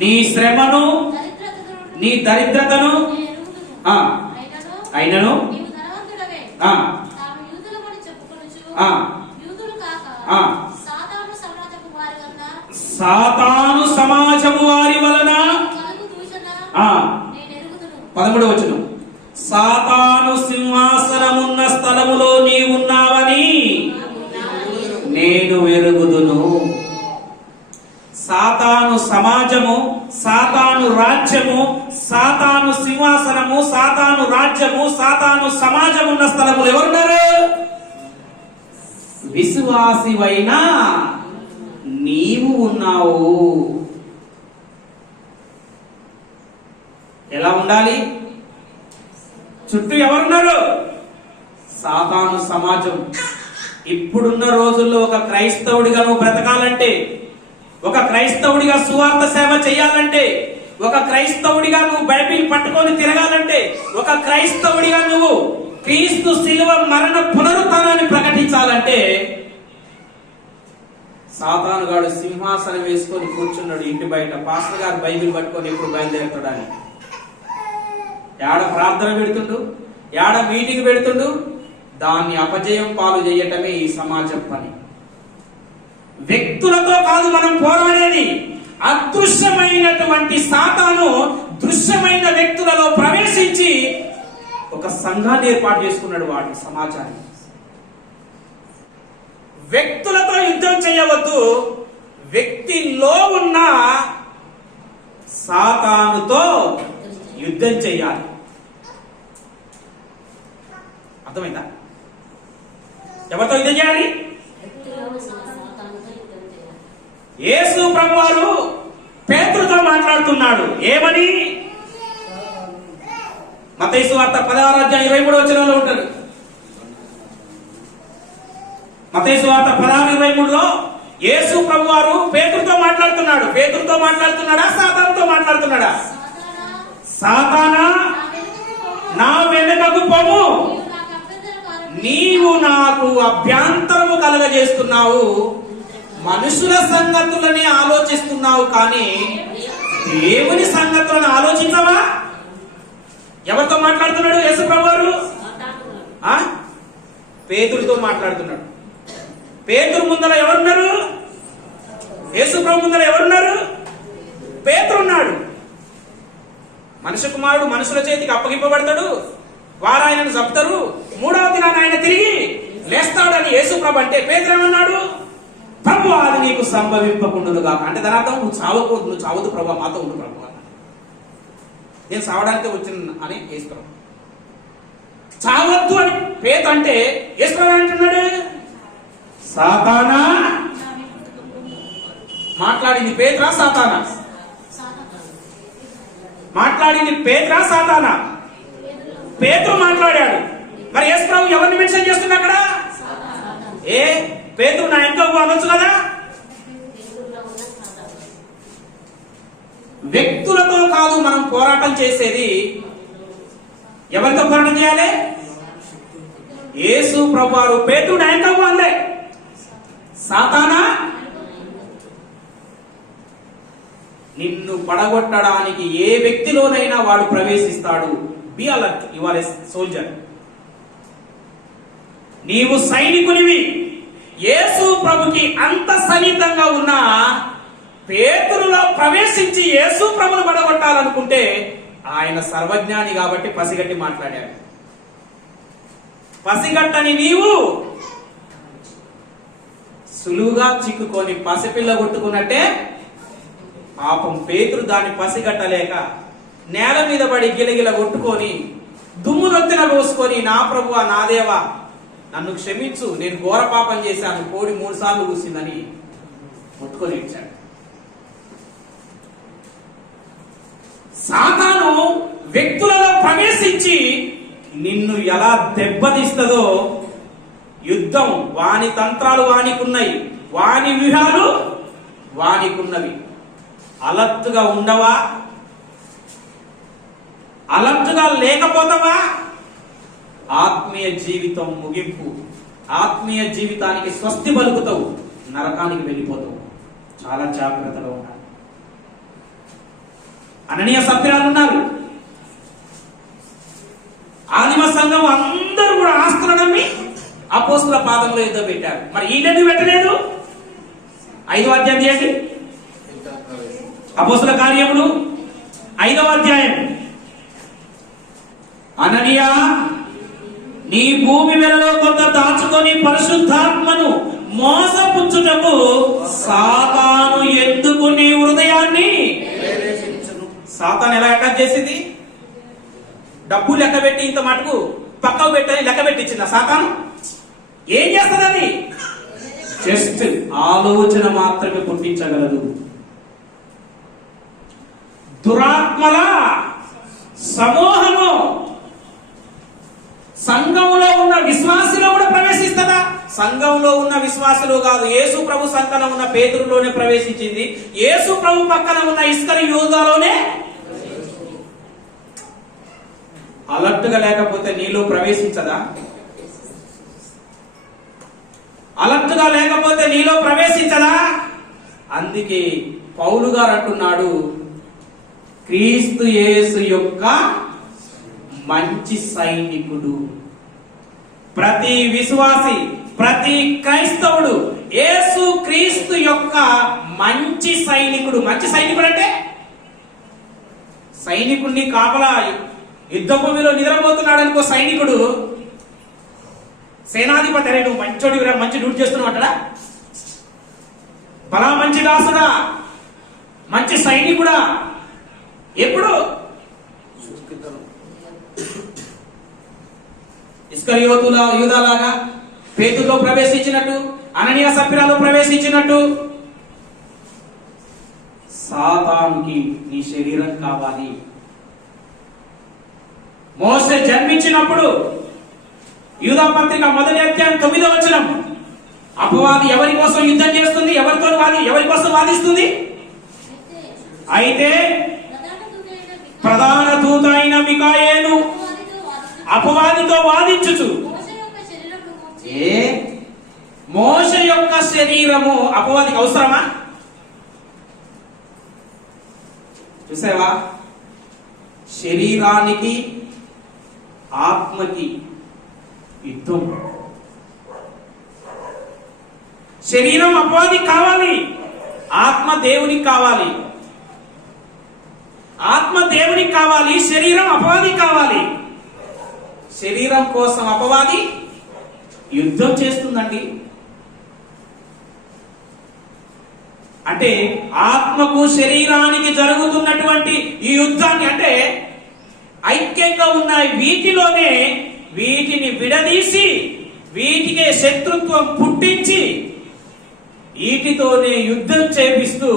నీ శ్రమను, నీ దరిద్రతను అయినను సాతాను సమాజము వారి వలన 13వ వచనం. సాతాను సింహాసనమున్న స్థలములో నీవున్నావని నేను ఎరుగుదును. సాతాను సమాజము, సాతాను రాజ్యము, సాతాను సింహాసనము, సాతాను రాజ్యము, సాతాను సమాజం ఉన్న స్థలములు ఎవరున్నారు? విశ్వాసివైనా నీవు ఉన్నావు. ఎలా ఉండాలి? చుట్టూ ఎవరున్నారు? సాతాను సమాజం. ఇప్పుడున్న రోజుల్లో ఒక క్రైస్తవుడిగా నువ్వు బ్రతకాలంటే, ఒక క్రైస్తవుడిగా సువార్త సేవ చేయాలంటే, ఒక క్రైస్తవుడిగా నువ్వు బైబిల్ పట్టుకొని తిరగాలంటే, ఒక క్రైస్తవుడిగా నువ్వు క్రీస్తు శిలువ మరణ పునరుత్థానాన్ని ప్రకటించాలంటే, సాతాను గాడు సింహాసనం వేసుకొని కూర్చున్నాడు ఇంటి బయట. పాస్టర్ గారు బైబిల్ పట్టుకొని ఎప్పుడు బయలుదేరుతాడని. యాడ ప్రార్థన పెడుతుండు, యాడ మీటింగ్ పెడుతుండు. దాన్ని అపజయం పాలు చేయటమే ఈ సమాజం పని. వ్యక్తులతో కాదు మనం పోరాడేది. అదృశ్యమైనటువంటి సాతాను దృశ్యమైన వ్యక్తులలో ప్రవేశించి ఒక సంఘాన్ని ఏర్పాటు చేసుకున్నాడు. వాటి సమాజాన్ని. వ్యక్తులతో యుద్ధం చేయవద్దు, వ్యక్తిలో ఉన్న సాతానుతో యుద్ధం చేయాలి. అర్థమైందా? ఎవరితో యుద్ధం చేయాలి? యేసు ప్రభువారు పేతురుతో మాట్లాడుతున్నాడు. ఏమని? మత్తయి సువార్త 16వ అధ్యాయం 23వ వచనంలో ఉంటాడు. మత్తయి సువార్త 16:23లో యేసు ప్రభువారు పేతురుతో మాట్లాడుతున్నాడు. పేతురుతో మాట్లాడుతున్నాడా, సాతానుతో మాట్లాడుతున్నాడా? సాతానా, నా వెనుకకు పొమ్ము, నీవు నాకు అభ్యంతరము కలగజేస్తున్నావు. మనుషుల సంగతులని ఆలోచిస్తున్నావు కానీ దేవుని సంగతులను ఆలోచించవా? ఎవరితో మాట్లాడుతున్నాడు యేసు ప్రభువారు? పేతురుతో మాట్లాడుతున్నాడు. పేతురు ముందర ఎవరున్నారు? యేసు ప్రభు ముందర ఎవరున్నారు? పేతురున్నాడు. మనుష్య కుమారుడు మనుషుల చేతికి అప్పగింపబడతాడు, వారు ఆయనను చంపుతారు, మూడవ దినాన ఆయన తిరిగి లేస్తాడని యేసు ప్రభు అంటే పేతురు ఏమన్నాడు? ప్రభు, అది నీకు సంభవింపకుండునుగా. అంటే దాని అర్థం నువ్వు చావకూడదు, నువ్వు చావదు ప్రభు, మాతో ఉండు ప్రభు, నేను చావడానికి వచ్చిన అని యేసు ప్రభు. చావద్దు అని పేతురు అంటే యేసు ప్రభు అంటున్నాడు, సాతానా. మాట్లాడింది పేతురా సాతానా? మాట్లాడింది పేతురా సాతానా? పేతురు మాట్లాడాడు. మరి యేసు ప్రభు ఎవరిని మెన్షన్ చేస్తున్నా అక్కడ? పేతురు నా ఇంకా అనొచ్చు కదా. వ్యక్తులతో కాదు మనం పోరాటం చేసేది. ఎవరితో పోరాటం చేయాలి? యేసు ప్రభువారు పేతురు నా ఇంకా అనలే, సాతానా నిన్ను పడగొట్టడానికి ఏ వ్యక్తిలోనైనా వాడు ప్రవేశిస్తాడు. Be alert, you are a soldier. నీవు సైనికునివి. యేసు ప్రభుకి అంత సన్నిహితంగా ఉన్న పేతురులో ప్రవేశించి యేసు ప్రభును పడగొట్టాలనుకుంటే ఆయన సర్వజ్ఞాని కాబట్టి పసిగట్టి మాట్లాడాడు. పసిగట్టని నీవు సులువుగా చిక్కుకొని పసిపిల్ల కొట్టుకున్నట్టే పాపం పేతురు దాన్ని పసిగట్టలేక నేల మీద పడి గిలగిల కొట్టుకొని దుమ్ము నొత్తిన పోసుకొని, నా ప్రభువా నా దేవా నన్ను క్షమించు, నేను ఘోర పాపం చేశాను, కోడి 3 సార్లు కూసిందని కొట్టుకొని ఇచ్చాడు. సాతాను వ్యక్తులలో ప్రవేశించి నిన్ను ఎలా దెబ్బతీస్తుందో, యుద్ధం వాని తంత్రాలు వానికున్నాయి, వాని వ్యూహాలు వానికున్నవి. అలర్ట్గా ఉండవా? అలర్ట్గా లేకపోతావా? ఆత్మీయ జీవితం ముగింపు, ఆత్మీయ జీవితానికి స్వస్తి పలుకుతావు, నరకానికి వెళ్ళిపోతావు. చాలా జాగ్రత్తగా ఉండాలి. అననీయ సభ్యురాలు ఉన్నారు. ఆదిమ సంఘం అందరూ కూడా ఆస్తులను నమ్మి అపోస్తుల పాదంలో యుద్ధం పెట్టారు. మరి ఈయనెందుకు పెట్టలేదు? 5వ అధ్యాయం చేయండి. అపోస్తుల కార్యములు 5వ అధ్యాయం. అననీయ, నీ భూమి వెలలో కొంత దాచుకొని పరిశుద్ధాత్మను మోసపుచ్చుటకు సాతాను ఎందుకు నీ హృదయాన్ని? సాతాను ఎలా అటాక్ చేసింది? డబ్బు లెక్క పెట్టి ఇంత మటుకు పక్కకు పెట్టని లెక్క పెట్టించింది సాతాను. ఏం చేస్తుందని? జస్ట్ ఆలోచన మాత్రమే పుట్టించగలదు. దురాత్మల సమూహము సంఘంలో ఉన్న విశ్వాసులో కూడా ప్రవేశిస్తుందా? సంఘంలో ఉన్న విశ్వాసులు కాదు, యేసు ప్రభు సంకన ఉన్న పేతురులోనే ప్రవేశించింది. యేసు ప్రభు పక్కన ఉన్న ఇస్కరి యూదాలోనే. అలర్ట్గా లేకపోతే నీలో ప్రవేశించదా? అలర్ట్గా లేకపోతే నీలో ప్రవేశించదా? అందుకే పౌలు గారు అంటున్నాడు, క్రీస్తు యేసు యొక్క మంచి సైనికుడు. ప్రతి విశ్వాసి, ప్రతి క్రైస్తవుడు యేసు క్రీస్తు యొక్క మంచి సైనికుడు. మంచి సైనికుడు అంటే సైనికుడిని కాపలా యుద్ధ భూమిలో నిద్రపోతున్నాడు అనుకో సైనికుడు, సేనాధిపతి అరే నువ్వు మంచోడి మంచి డ్యూటీ చేస్తున్నావు అంటాడా? బలా మంచి దాసుడా, మంచి సైనికుడా. ఎప్పుడు ఇస్కరియోతులా యూదాలాగా పేతురులో ప్రవేశించినట్టు, అననీయ సభ్యురాలో ప్రవేశించినట్టు సాతానుకి నీ శరీరం కావాలి. మోసే జన్మించినప్పుడు యూదా పత్రిక 1వ అధ్యాయం 9వ వచనం, అపవాది ఎవరి కోసం యుద్ధం చేస్తుంది? ఎవరి కోసం వాదిస్తుంది? అయితే ప్రధాన దూత అయిన మికాయేలు అపవాదితో వాదించుచు, మోషే యొక్క శరీరము అపవాదికి అవసరమా? చూసావా, శరీరానికి ఆత్మకి యుద్ధం. శరీరం అపవాదికి కావాలి, ఆత్మ దేవునికి కావాలి. ఆత్మ దేవునికి కావాలి, శరీరం అపవాదికి కావాలి. శరీరం కోసం అపవాది యుద్ధం చేస్తుందండి. అంటే ఆత్మకు శరీరానికి జరుగుతున్నటువంటి ఈ యుద్ధాన్ని, అంటే ఐక్యంగా ఉన్న వీటిలోనే వీటిని విడదీసి వీటికే శత్రుత్వం పుట్టించి వీటితోనే యుద్ధం చేపిస్తూ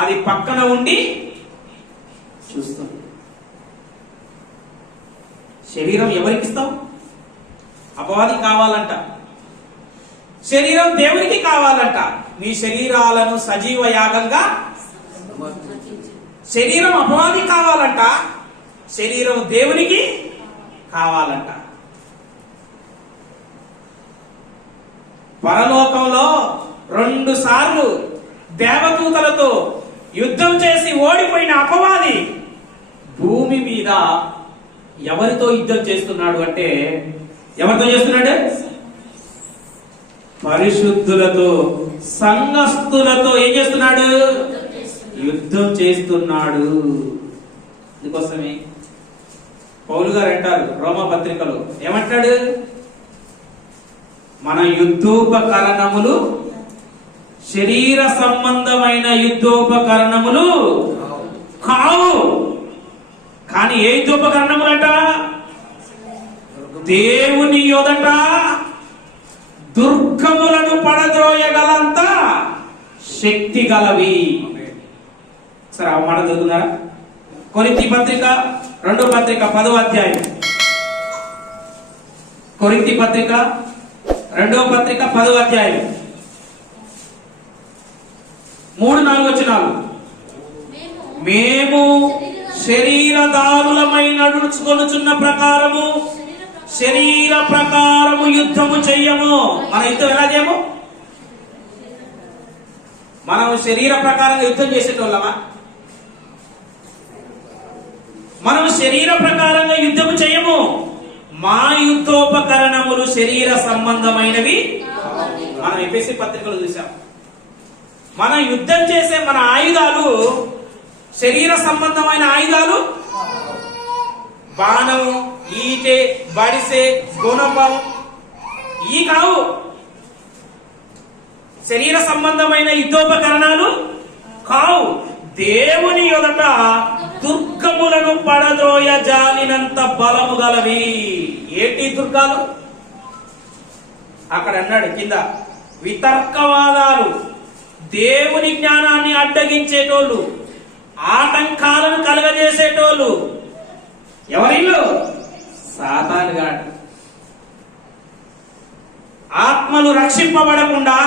అది పక్కన ఉండి చూస్తుంది. శరీరం ఎవరికి ఇస్తాం? అపవాదికి కావాలంట. శరీరం దేవునికి కావాలంట. మీ శరీరాలను సజీవ యాగంగా. శరీరం అపవాదికి కావాలంట, శరీరం దేవునికి కావాలంట. పరలోకంలో 2 సార్లు దేవదూతలతో యుద్ధం చేసి ఓడిపోయిన అపవాది భూమి మీద ఎవరితో యుద్ధం చేస్తున్నాడు అంటే, ఎవరితో చేస్తున్నాడు? పరిశుద్ధులతో, సంఘస్థులతో ఏం చేస్తున్నాడు? యుద్ధం చేస్తున్నాడు. అందుకోసమే పౌలు గారు అంటారు రోమా పత్రికలో, ఏమంటాడు? మన యుద్ధోపకరణములు శరీర సంబంధమైన యుద్ధోపకరణములు కావు. కానీ ఏ యుద్ధోపకరణములంట? దేవుని యోదట దుర్గములను పడద్రోయగలంత శక్తి గలవి. సరే, ఆ మాట చదువుతున్నారా? కొరింథీ పత్రిక 2వ పత్రిక 10వ అధ్యాయం. కొరింథీ పత్రిక 2వ పత్రిక 10వ అధ్యాయం 3-4 వచనాలు. మేము శరీరదారులమై నడుచుకొనుచున్న ప్రకారము శరీర ప్రకారము యుద్ధము చెయ్యము. మన యుద్ధం ఎలా చేయము? మనం శరీర ప్రకారంగా యుద్ధం చేసేటోళ్ళమా? మనం శరీర ప్రకారంగా యుద్ధము చేయము. మా యుద్ధోపకరణములు శరీర సంబంధమైనవి. మనం ఎఫెసీ పత్రికలు చూసాం. మనం యుద్ధం చేసే మన ఆయుధాలు శరీర సంబంధమైన ఆయుధాలు. బాణము, ఈటె, బడిసె, గుణపం ఈ కావు. శరీర సంబంధమైన యుద్ధోపకరణాలు కావు. దేవుని యొదట దుర్గములను పడద్రోయ జాలినంత బలము గలవి. ఏంటి దుర్గాలు? అక్కడ అన్నాడు కింద, వితర్కవాదాలు, దేవుని జ్ఞానాన్ని అడ్డగించేటోళ్ళు, ఆటంకాలను కలగజేసేటోళ్ళు. ఎవరిలో? సాతానుగాడు. ఆత్మలు రక్షింపబడకుండా,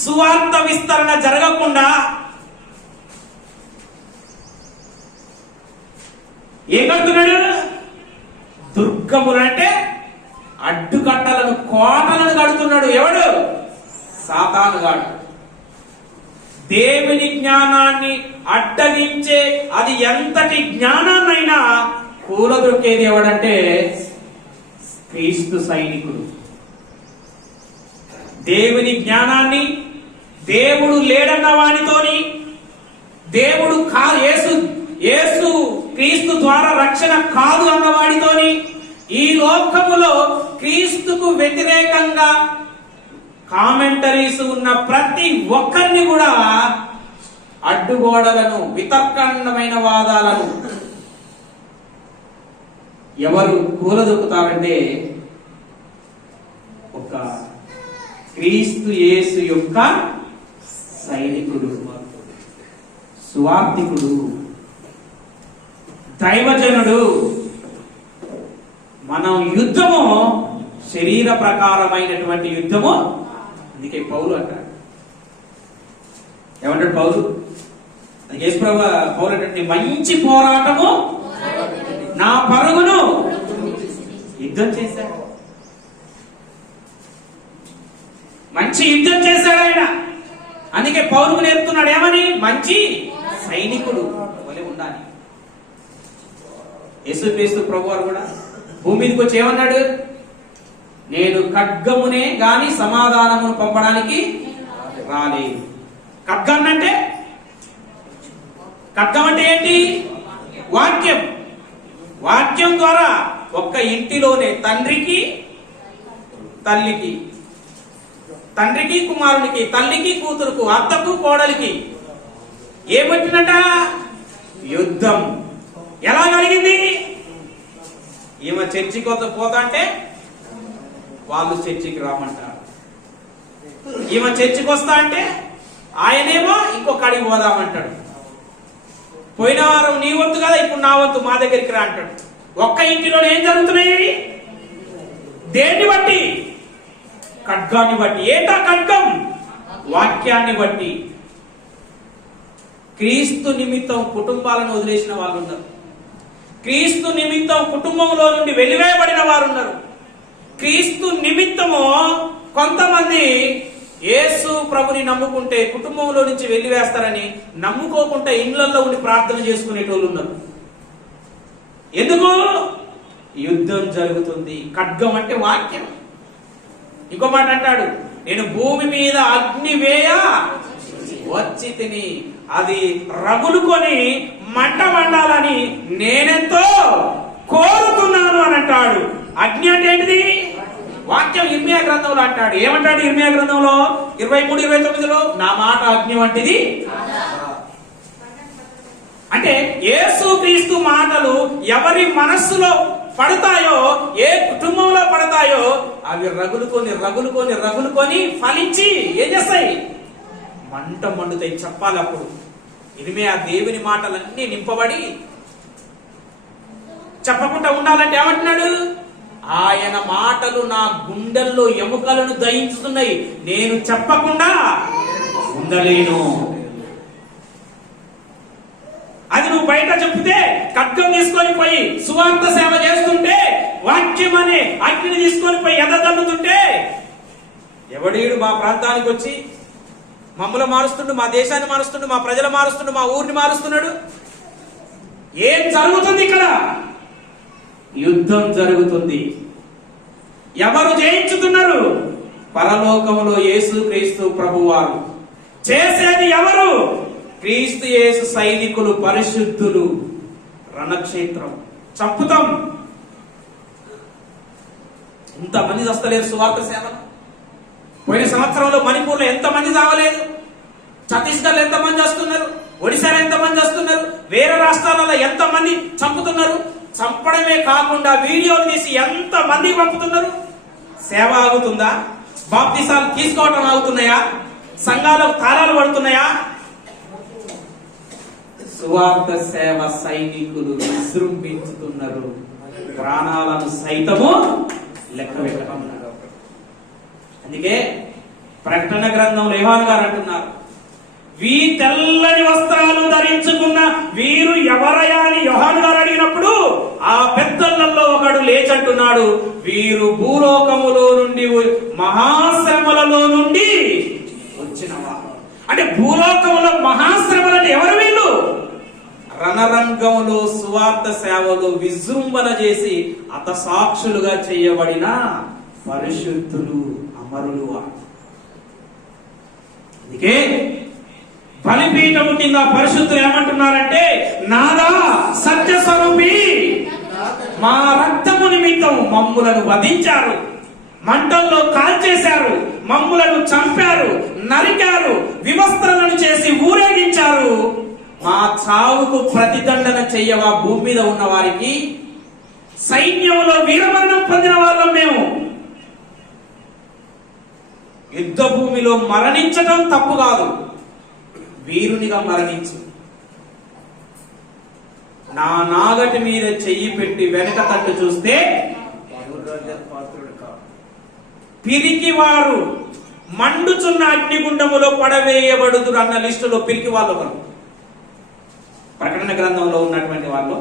సువార్త విస్తరణ జరగకుండా ఏం కడుతున్నాడు? దుర్గములంటే అడ్డుకట్టలను, కోటలను కడుతున్నాడు. ఎవడు? సాతానుగాడు. దేవుని జ్ఞానాన్ని అడ్డగించే, అది ఎంతటి జ్ఞానాన్నైనా కూలదొక్కేది ఎవడంటే క్రీస్తు సైనికుడు. దేవుని జ్ఞానాన్ని, దేవుడు లేడన్న వానితోని, దేవుడు యేసు క్రీస్తు ద్వారా రక్షణ కాదు అన్నవాడితోని, ఈ లోకములో క్రీస్తుకు వ్యతిరేకంగా కామెంటరీస్ ఉన్న ప్రతి ఒక్కరిని కూడా అడ్డుగోడలను, వితర్కమైన వాదాలను ఎవరు కూలదొక్కుతారంటే ఒక క్రీస్తు యేసు యొక్క సైనికుడు, సువార్తికుడు, దైవజనుడు. మనం యుద్ధము శరీర ప్రకారమైనటువంటి యుద్ధము అందుకే పౌలు అంటాడు, ఏమంటాడు పౌలు? అది యేసుప్రభు పౌలు అంటే మంచి పోరాటము నా పరుగును యుద్ధం చేశాడు. మంచి యుద్ధం చేశాడు ఆయన. అందుకే పౌలుకు నేర్పుతున్నాడు ఏమని? మంచి సైనికుడు వలె ఉండాలి. యేసుక్రీస్తు ప్రభువారు కూడా భూమి మీదకి వచ్చి ఏమన్నాడు? నేను ఖడ్గమునే గాని సమాధానమును పంపడానికి రాలేదు. ఖడ్గం అంటే ఏంటి? వాక్యం. వాక్యం ద్వారా ఒక్క ఇంటిలోనే తండ్రికి తల్లికి, తండ్రికి కుమారునికి, తల్లికి కూతురుకు, అత్తకు కోడలికి ఏమొచ్చిందట? యుద్ధం. ఎలా కలిగింది? ఈమె చర్చికి పోతా అంటే వాళ్ళు చర్చికి రామంటారు. ఈమె చర్చికి వస్తా అంటే ఆయనేమో ఇంకొక అడిగి పోదామంటాడు. పోయిన వారం నీ వంతు కదా, ఇప్పుడు నా వంతు మా దగ్గరికి రా అంటాడు. ఒక్క ఇంటిలో ఏం జరుగుతున్నాయి? దేన్ని బట్టి? ఖడ్గాన్ని బట్టి. ఏంటా ఖడ్గం? వాక్యాన్ని బట్టి. క్రీస్తు నిమిత్తం కుటుంబాలను వదిలేసిన వాళ్ళు ఉన్నారు. క్రీస్తు నిమిత్తం కుటుంబంలో నుండి వెలివేయబడిన వారు ఉన్నారు. క్రీస్తు నిమిత్తము కొంతమంది యేసు ప్రభుని నమ్ముకుంటే కుటుంబంలో నుంచి వెలివేస్తారని నమ్ముకోకుండా ఇండ్లలో ఉండి ప్రార్థన చేసుకునేటోళ్ళు ఉన్నారు. ఎందుకు? యుద్ధం జరుగుతుంది. ఖడ్గం అంటే వాక్యం. ఇంకో మాట అంటాడు, నేను భూమి మీద అగ్ని వేయ వచ్చి తిని అది రగులుకొని మంట మండాలని నేనెంతో కోరుతున్నాను అని అంటాడు. అగ్ని అంటే ఏంటిది? వాక్యం. ఇర్మియా గ్రంథంలో అంటాడు. ఏమంటాడు ఇర్మియా గ్రంథంలో 23:29లో? నా మాట అగ్ని వంటిది. అంటే యేసుక్రీస్తు మాటలు ఎవరి మనస్సులో పడతాయో, ఏ కుటుంబంలో పడతాయో అవి రగులుకొని ఫలించి ఏం చేస్తాయి? మంట మండుతాయి. చెప్పాలి అప్పుడు. ఇర్మియా దేవుని మాటలన్నీ నింపబడి చెప్పకుండా ఉండాలంటే ఏమంటున్నాడు? ఆయన మాటలు నా గుండెల్లో ఎముకలను దహించుతున్నాయి, నేను చెప్పకుండా ఉండలేను. అది నువ్వు బయట చెప్తే, ఖడ్గం తీసుకొని పోయి సువార్త సేవ చేస్తుంటే, వాక్యం అనే అగ్నిని తీసుకొని పోయి ఎదదల్లుతుంటే, ఎవడీడు మా ప్రాంతానికి వచ్చి మమ్మల్ని మారుస్తుండు, మా దేశాన్ని మారుస్తుండు, మా ప్రజలు మారుస్తుండు, మా ఊరిని మారుస్తున్నాడు. ఏం జరుగుతుంది ఇక్కడ? యుద్ధం జరుగుతుంది. ఎవరు జయించుతున్నారు? పరలోకములో యేసుక్రీస్తు ప్రభువారు. చేసేది ఎవరు? క్రీస్తు యేసు సైనికులు, పరిశుద్ధులు. రణక్షేత్రం. చంపుతాం. ఇంతమంది వస్తలేరు సువార్త సేవలు. పోయిన సంవత్సరంలో మణిపూర్లో ఎంతమంది చావలేదు? ఛత్తీస్గఢ్లో ఎంతమంది వస్తున్నారు? ఒడిశాలో ఎంతమంది వస్తున్నారు? వేరే రాష్ట్రాలలో ఎంతమంది చంపుతున్నారు? చంపడమే కాకుండా వీడియోలు తీసి ఎంత మందికి పంపుతున్నారు? సేవ ఆగుతుందా? బాప్తిసాలు తీసుకోవటం ఆగుతున్నాయా? సంఘాలకు తాళాలు పడుతున్నాయా? సువార్త సేవ సైనికులు విజృంభించుతున్నారు. ప్రాణాలను సైతము లెక్క పెట్టమన్నారు. అందుకే ప్రకటన గ్రంథంలో యోహాను గారు అంటున్నారు, వీ తెల్లని వస్త్రాలు ధరించుకున్న వీరు ఎవరయ్యా అని యోహాను గారు అడిగినప్పుడు ఆ పెద్దలలో ఒకడు లేచంటున్నాడు, వీరు భూలోకములో నుండి మహాశ్రమలలో నుండి వచ్చినవారు. అంటే భూలోకంలో మహాశ్రమలంటే ఎవరు? వీళ్ళు రణరంగంలో సువార్త సేవలో విజృంభణ చేసి హతసాక్షులుగా చేయబడిన పరిశుద్ధులు, అమరులు. అందుకే బలిపీఠము కింద పరిశుద్ధులు ఏమంటున్నారంటే, నాదా సత్యస్వరూపి, మా రక్తము నిమిత్తం మమ్ములను వధించారు, మంటల్లో కాల్చేశారు, మమ్ములను చంపారు, నరికారు, వివస్త్రలను చేసి ఊరేగించారు. మా చావుకు ప్రతిదండన చెయ్యవా భూమి మీద ఉన్న వారికి. సైన్యంలో వీరమరణం పొందిన వాళ్ళం మేము. యుద్ధ భూమిలో మరణించడం తప్పు కాదు, వీరునిగా మరణించు. నా నాగటి మీద చెయ్యి పెట్టి వెనక తట్టు చూస్తే పిరికి వారు మండుచున్న అగ్నిగుండములో పడవేయబడుదురు అన్న లిస్టులో పిరికి వాళ్ళు ఒకరు. ప్రకటన గ్రంథంలో ఉన్నటువంటి వాళ్ళు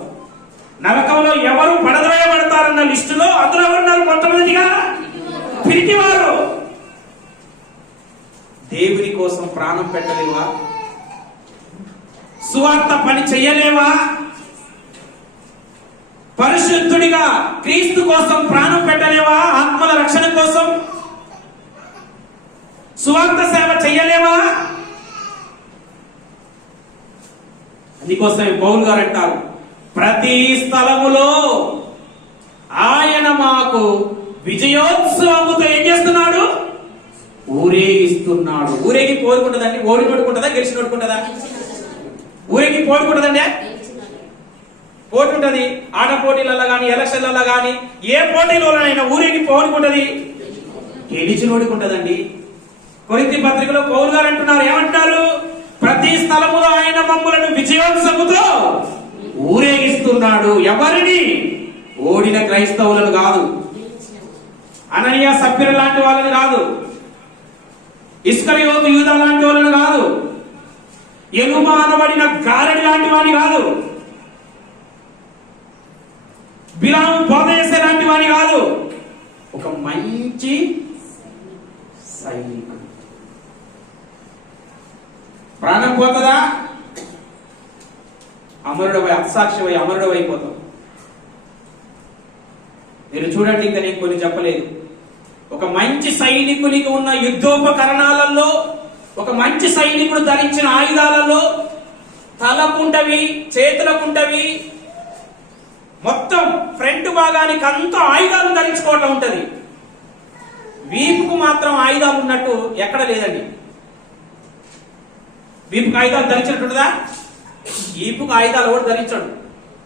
నరకంలో ఎవరు పడవేయబడతారన్న లిస్టులో అందులో ఎవరున్నారు? మొట్టమొదటిగా పిరికివారు. దేవుని కోసం ప్రాణం పెట్టలేవా? సువార్త పని చెయ్యలేవా? పరిశుద్ధుడిగా క్రీస్తు కోసం ప్రాణం పెట్టలేవా? ఆత్మల రక్షణ కోసం సువార్త సేవ చెయ్యలేవా? అందుకోసమే పౌలు గారు అంటారు, ప్రతి స్థలములో ఆయన మాకు విజయోత్సవముతో ఏం చేస్తున్నాడు? ఊరేగిస్తున్నాడు. ఊరేగి పోడుకుంటుందండి? ఓడి నోడుకుంటుందా? గెలిచి నోడుకుంటుందా? ఊరేగి పోడుకుంటుందండి? పోటీ ఉంటది. ఆట పోటీలలో గాని, ఎలక్షన్లలో గాని, ఏ పోటీలోనైనా ఊరేగి పోడుకుంటది, గెలిచి నోడుకుంటుందండి. కొరింథీ పత్రికలో పౌలు గారు అంటున్నారు, ఏమంటారు? ప్రతి స్థలములో ఆయన మమ్ములను విజయోత్సవముతో ఊరేగిస్తున్నాడు. ఎవరిని? ఓడిన క్రైస్తవులను కాదు, అననీయ సభ్యుల లాంటి వాళ్ళని కాదు, ఇస్కరియోతు యూదా లాంటి వాళ్ళని కాదు, ఎనుమానబడిన గారడి లాంటి వాని కాదు, బిలాము బోధేసే లాంటి వాని కాదు, ఒక మంచి సైనికుడు. ప్రాణం పోతుందా? అమరుడవై, అసాక్షివై అమరుడవై అయిపోతాం. మీరు చూడండి, ఇంకా నేను కొన్ని చెప్పలేదు. ఒక మంచి సైనికునికి ఉన్న యుద్ధోపకరణాలలో, ఒక మంచి సైనికుడు ధరించిన ఆయుధాలలో తలకుంటవి, చేతులకుంటవి, మొత్తం ఫ్రంట్ భాగానికి అంతా ఆయుధాలు ధరించుకోవటం ఉంటది. వీపుకు మాత్రం ఆయుధాలు ఉన్నట్టు ఎక్కడ లేదండి. వీపుకు ఆయుధాలు ధరించినట్టుందా? వీపుకు ఆయుధాలు కూడా ధరించాడు.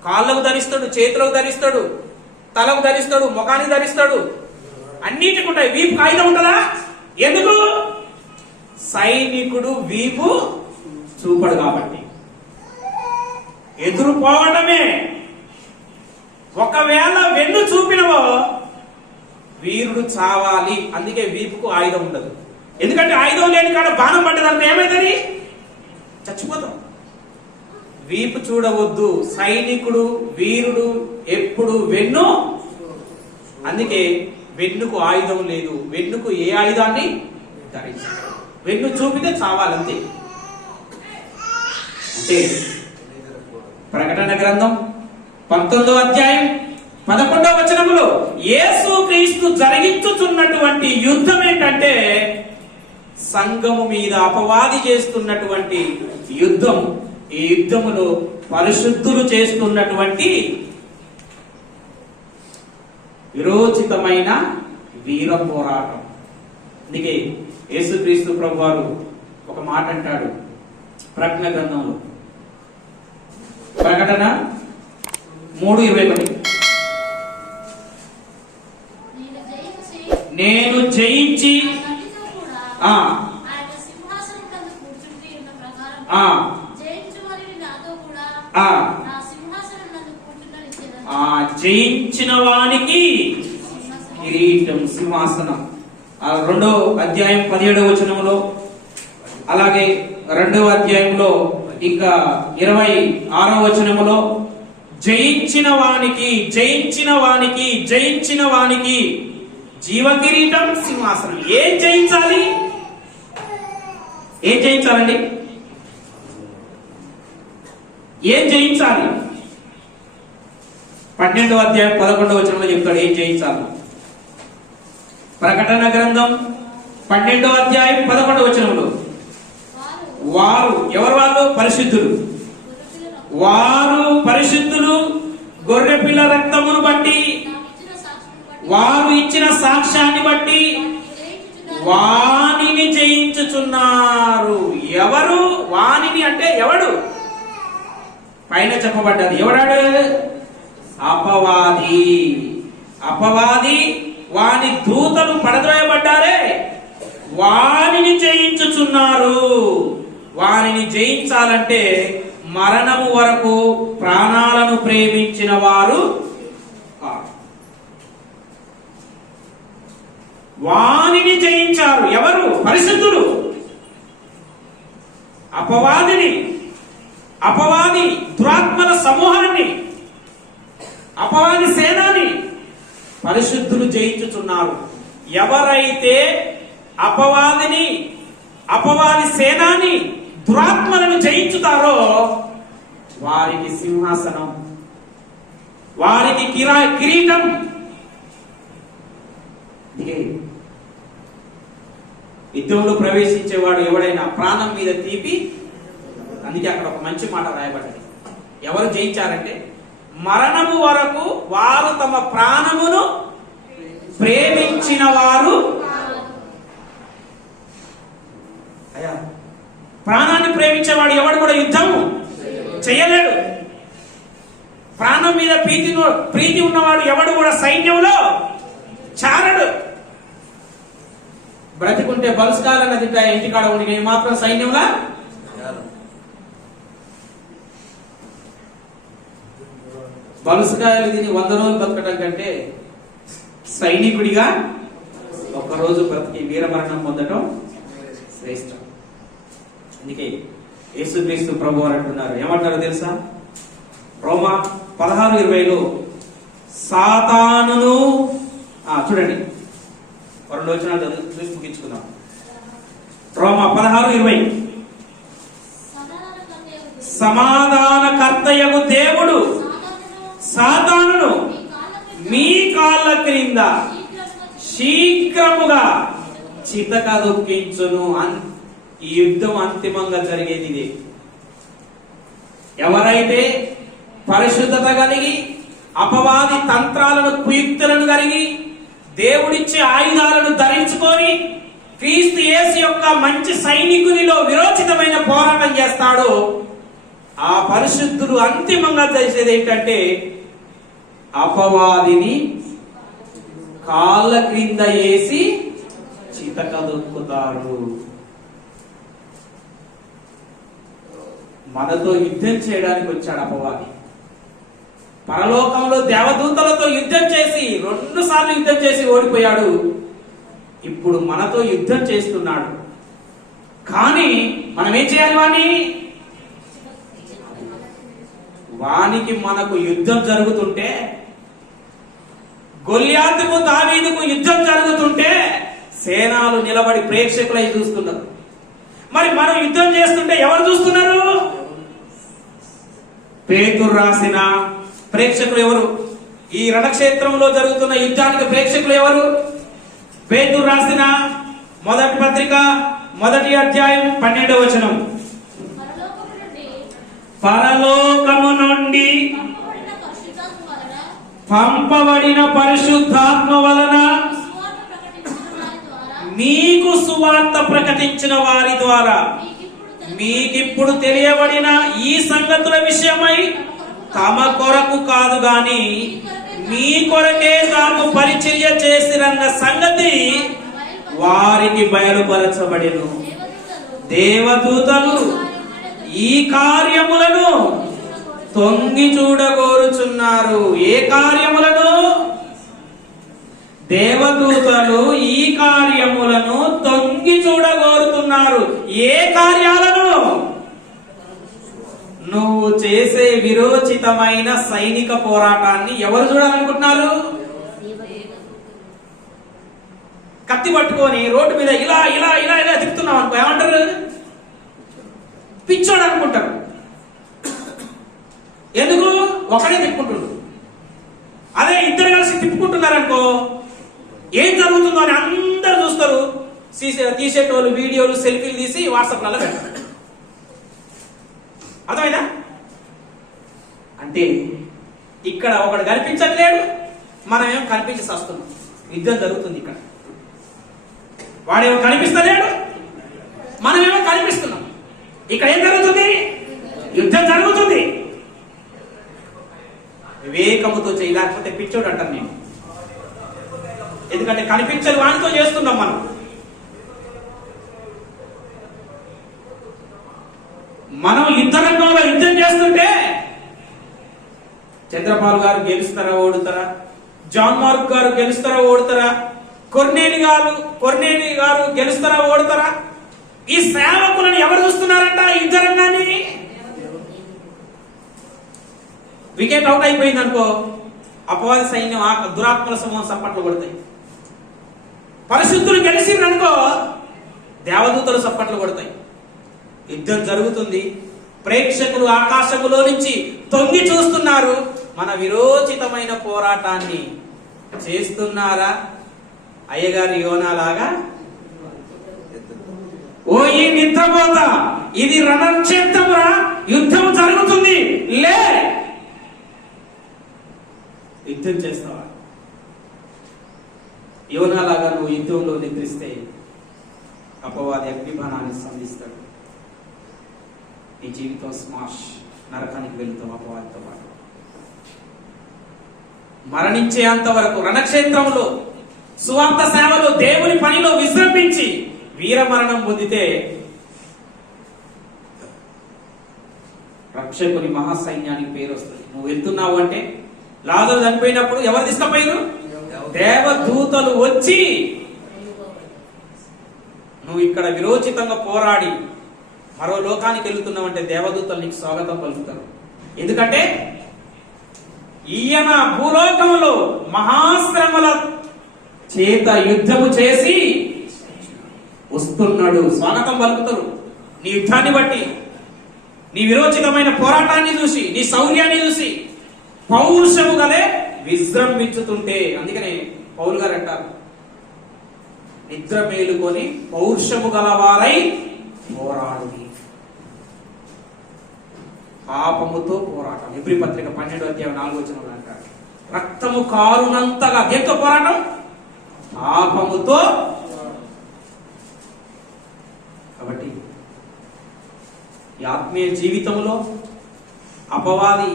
కాళ్ళకు ధరిస్తాడు, చేతులకు ధరిస్తాడు, తలకు ధరిస్తాడు, ముఖానికి ధరిస్తాడు, అన్నిటికి ఉంటాయి. వీపుకు ఆయుధం ఉంటుందా? ఎందుకు? సైనికుడు వీపు చూపడు కాబట్టి. ఎదురు పోవటమే. ఒకవేళ వెన్ను చూపినవో వీరుడు చావాలి. అందుకే వీపుకు ఆయుధం ఉండదు. ఎందుకంటే ఆయుధం లేని కాడ బాణం పడ్డదంటే ఏమైందని చచ్చిపోతాం. వీపు చూడవద్దు. సైనికుడు, వీరుడు ఎప్పుడు వెన్ను. అందుకే వెన్నుకు ఆయుధం లేదు. వెన్నుకు ఏ ఆయుధాన్ని ధరించాలి? వెన్ను చూపితే చావాలంతే. అంటే ప్రకటన గ్రంథం 19వ అధ్యాయం 11వ వచనములో యేసు క్రీస్తు జరిగించుతున్నటువంటి యుద్ధం ఏంటంటే సంఘము మీద అపవాది చేస్తున్నటువంటి యుద్ధం. ఈ యుద్ధములో పరిశుద్ధులు చేస్తున్నటువంటి విరోచితమైన వీర పోరాటం. అందుకే యేసుక్రీస్తు ప్రభువారు ఒక మాట అంటాడు ప్రకటన గ్రంథంలో, ప్రకటన 3:21, నేను జయించి జయించిన వానికి కిరీటం, సింహాసనం. 2వ అధ్యాయం 17వ వచనంలో, అలాగే 2వ అధ్యాయంలో ఇంకా 26వ వచనములో జయించిన వానికి, జయించిన వానికి, జయించిన వానికి జీవ కిరీటం, సింహాసనం. ఏం జయించాలి? ఏం జయించాలండి? ఏం జయించాలి? 12వ అధ్యాయం 11వ వచనంలో చెప్తాడు ఏం జయించాలి. ప్రకటన గ్రంథం 12వ అధ్యాయం 11వ వచనంలో వారు, ఎవరు వాళ్ళు? పరిశుద్ధులు. వారు పరిశుద్ధులు గొర్రెపిల్ల రక్తమును బట్టి, వారు ఇచ్చిన సాక్ష్యాన్ని బట్టి వానిని జయించుచున్నారు. ఎవరు వానిని అంటే ఎవడు? పైన చెప్పబడ్డది. ఎవడాడు? అపవాది. అపవాది వాని దూతలు పడద్రోయబడ్డారే, వానిని జయించుచున్నారు. వానిని జయించాలంటే మరణము వరకు ప్రాణాలను ప్రేమించిన వారు, వానిని జయించాలి. జయిస్తారు. ఎవరు? పరిశుద్ధులు. అపవాది దురాత్మల సమూహాన్ని, అపవాది సేనాని పరిశుద్ధులు జయించుచున్నారు. ఎవరైతే అపవాది సేనాని దురాత్మలను జయించుతారో వారికి సింహాసనం, వారికి కిరీటం. యుద్ధంలో ప్రవేశించేవాడు ఎవడైనా ప్రాణం మీద తీపి. అందుకే అక్కడ ఒక మంచి మాట రాయబడ్డది. ఎవరు జయించారంటే మరణము వరకు వారు తమ ప్రాణమును ప్రేమించిన వారు. అయ్యా, ప్రాణాన్ని ప్రేమించేవాడు ఎవడు కూడా యుద్ధం చేయలేడు. ప్రాణం మీద ప్రీతి ఉన్నవాడు ఎవడు కూడా సైన్యంలో చారడు. బ్రతికుంటే బలుసుకాలన్న తింటా ఇంటికాడ ఉండి మాత్రం సైన్యంలా బలుసుకాయలు తిని 100 రోజులు బతకడం కంటే సైనికుడిగా ఒక్కరోజు బ్రతికి వీరమరణం పొందడం శ్రేష్టం. అందుకే యేసుక్రీస్తు ప్రభు అని అంటున్నారు. ఏమంటారో తెలుసా? రోమా 16:20లో సాతానును చూడండి, 2 వచనాలు చూసి ముగించుకుందాం. రోమా 16:20 సమాధానకర్తయగు దేవుడు సాతానును మీ కాళ్ళ క్రింద శీఘ్రముగా చితక దొక్కించును. ఈ యుద్ధం అంతిమంగా జరిగేది ఇదే. ఎవరైతే పరిశుద్ధత కలిగి అపవాది తంత్రాలను కుయుక్తులను కలిగి దేవుడిచ్చే ఆయుధాలను ధరించుకొని క్రీస్తు యేసు యొక్క మంచి సైనికునిలో విరోచితమైన పోరాటం చేస్తాడో ఆ పరిశుద్ధులు అంతిమంగా చేసేది ఏంటంటే అపవాదిని కాళ్ళ క్రింద వేసి చితక దొక్కుతారు. మనతో యుద్ధం చేయడానికి వచ్చాడు అపవాది. పరలోకంలో దేవదూతలతో యుద్ధం చేసి 2 సార్లు యుద్ధం చేసి ఓడిపోయాడు. ఇప్పుడు మనతో యుద్ధం చేస్తున్నాడు. కానీ మనం ఏం చేయాలి? వానికి మనకు యుద్ధం జరుగుతుంటే, గొల్యాతుకు దావీదుకు యుద్ధం జరుగుతుంటే సేనాలు నిలబడి ప్రేక్షకులై చూస్తున్నారు. మరి మనం యుద్ధం చేస్తుంటే ఎవరు చూస్తున్నారు? పేతురు రాసిన ప్రేక్షకులు ఎవరు? ఈ రణక్షేత్రంలో జరుగుతున్న యుద్ధానికి ప్రేక్షకులు ఎవరు? పేతురు రాసిన మొదటి పత్రిక 1వ అధ్యాయం 12వ వచనం. పరలోకము నుండి పంపబడిన పరిశుద్ధాత్మ వలన మీకు సువార్త ప్రకటించిన వారి ద్వారా మీకిప్పుడు తెలియబడిన ఈ సంగతుల విషయమై తమ కొరకు కాదు గాని మీ కొరకే తాము పరిచర్య చేసిరన్న సంగతి వారికి బయలుపరచబడెను. దేవదూతలు ఈ కార్యములను తొంగి చూడగోరుచున్నారు. ఏ కార్యములను? దేవదూతలు ఈ కార్యములను తొంగి చూడగోరుతున్నారు. ఏ కార్యాలను? నువ్వు చేసే విరోచితమైన సైనిక పోరాటాన్ని ఎవరు చూడాలనుకుంటున్నారు? కత్తి పట్టుకొని రోడ్డు మీద ఇలా ఇలా ఇలా ఇలా తిప్పుతున్నావు అనుకో, ఏమంటారు? పిచ్చోడు అనుకుంటారు. ఎందుకు? ఒకడే తిప్పుకుంటున్నారు. అదే ఇద్దరు కలిసి తిప్పుకుంటున్నారనుకో ఏం జరుగుతుందో అని అందరు చూస్తారు. తీసేటోళ్ళు వీడియోలు సెల్ఫీలు తీసి వాట్సాప్లలో పెడతారు. అర్థమైందా? అంటే ఇక్కడ ఒకడు కనిపించట్లేడు, మనమేమో కనిపించి వస్తున్నాం. యుద్ధం జరుగుతుంది ఇక్కడ. వాడేమో కనిపిస్తలేడు, మనమేమో కనిపిస్తున్నాం. ఇక్కడ ఏం జరుగుతుంది? యుద్ధం జరుగుతుంది. వివేకముతో చేయలేకపోతే పిచ్చోడు అంటాను నేను. ఎందుకంటే కనిపించని వానితో చేస్తున్నాం మనం. మనం యుద్ధ రంగంలో యుద్ధం చేస్తుంటే చంద్రపాల్ గారు గెలుస్తారా ఓడుతారా? జాన్ మార్క్ గారు గెలుస్తారా ఓడుతారా? కొర్నేలి గారు గెలుస్తారా ఓడతారా? ఈ సేవకులను ఎవరు చూస్తున్నారంట? యుద్ధరంగాన్ని. వికెట్ అవుట్ అయిపోయింది అనుకో, అపవాది సైన్యం దురాత్మల సమూహం సప్పట్లు కొడతాయి. పరిశుద్ధులు గెలిచిందనుకో, దేవదూతలు సప్పట్లు కొడతాయి. యుద్ధం జరుగుతుంది. ప్రేక్షకులు ఆకాశములో నుంచి తొంగి చూస్తున్నారు. మన విరోచితమైన పోరాటాన్ని చేస్తున్నారా? అయ్యగారి యోనాలాగా, ఓ ఈ నిద్రపోత, ఇది రణక్షేత్రమురా, యుద్ధం జరుగుతుంది, లే, యుద్ధం చేస్తావా? యోనాలాగా నువ్వు యుద్ధంలో నిద్రిస్తే అపవాది అగ్నిబాణాన్ని సంధిస్తాడు. నీ జీవితం స్మాష్, నరకానికి వెళుతాం అపవాదితో పాటు. మరణించేంత వరకు రణక్షేత్రంలో సువార్త సేవలో దేవుని పనిలో విశ్రమించి వీర మరణం పొందితే రక్షకుని మహాసైన్యానికి పేరు వస్తుంది. నువ్వు వెళ్తున్నావు అంటే, లాజరు చనిపోయినప్పుడు ఎవరు తీసుకుపోయారు? దేవదూతలు వచ్చి, నువ్వు ఇక్కడ విరోచితంగా పోరాడి మరో లోకానికి వెళ్తున్నావు అంటే దేవదూతలు నీకు స్వాగతం పలుకుతారు. ఎందుకంటే ఈయన భూలోకంలో మహాశ్రమల చేత యుద్ధము చేసి వస్తున్నాడు, స్వాగతం పలుకుతారు. నీ యుద్ధాన్ని బట్టి, నీ విరోచితమైన పోరాటాన్ని చూసి, నీ శౌర్యాన్ని చూసి పౌరుషము గలే విజృంభించుతుంటే, అందుకనే పౌలు గారు అంటారు, నిద్ర మేలుకొని పౌరుషము గలవారై పోరాడు. పాపముతో పోరాటం. ఎబ్రీ పత్రిక 12:4 అంటారు, రక్తము కారునంతగా దేంతో పోరాటం? పాపముతో. కాబట్టి ఈ ఆత్మీయ జీవితంలో అపవాది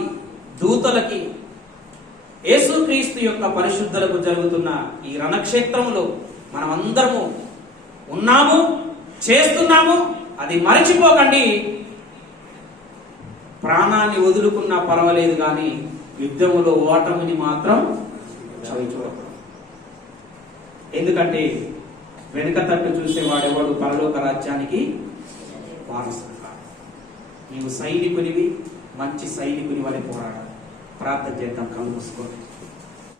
దూతలకి యేసుక్రీస్తు యొక్క పరిశుద్ధులకు జరుగుతున్న ఈ రణక్షేత్రంలో మనం అందరము ఉన్నాము, చేస్తున్నాము. అది మరచిపోకండి. ప్రాణాన్ని వదులుకున్నా పర్వాలేదు, కానీ యుద్ధములో ఓటమిని మాత్రం చవిచూడకూడదు. ఎందుకంటే వెనుక తట్టు చూసేవాడెవడు పరలోక రాజ్యానికి వారసుడు కాదు. నీవు సైనికునివి, మంచి సైనికుని వలె పోరాడాలి. ప్రార్థన చేద్దాం, కళ్ళు మూసుకోండి.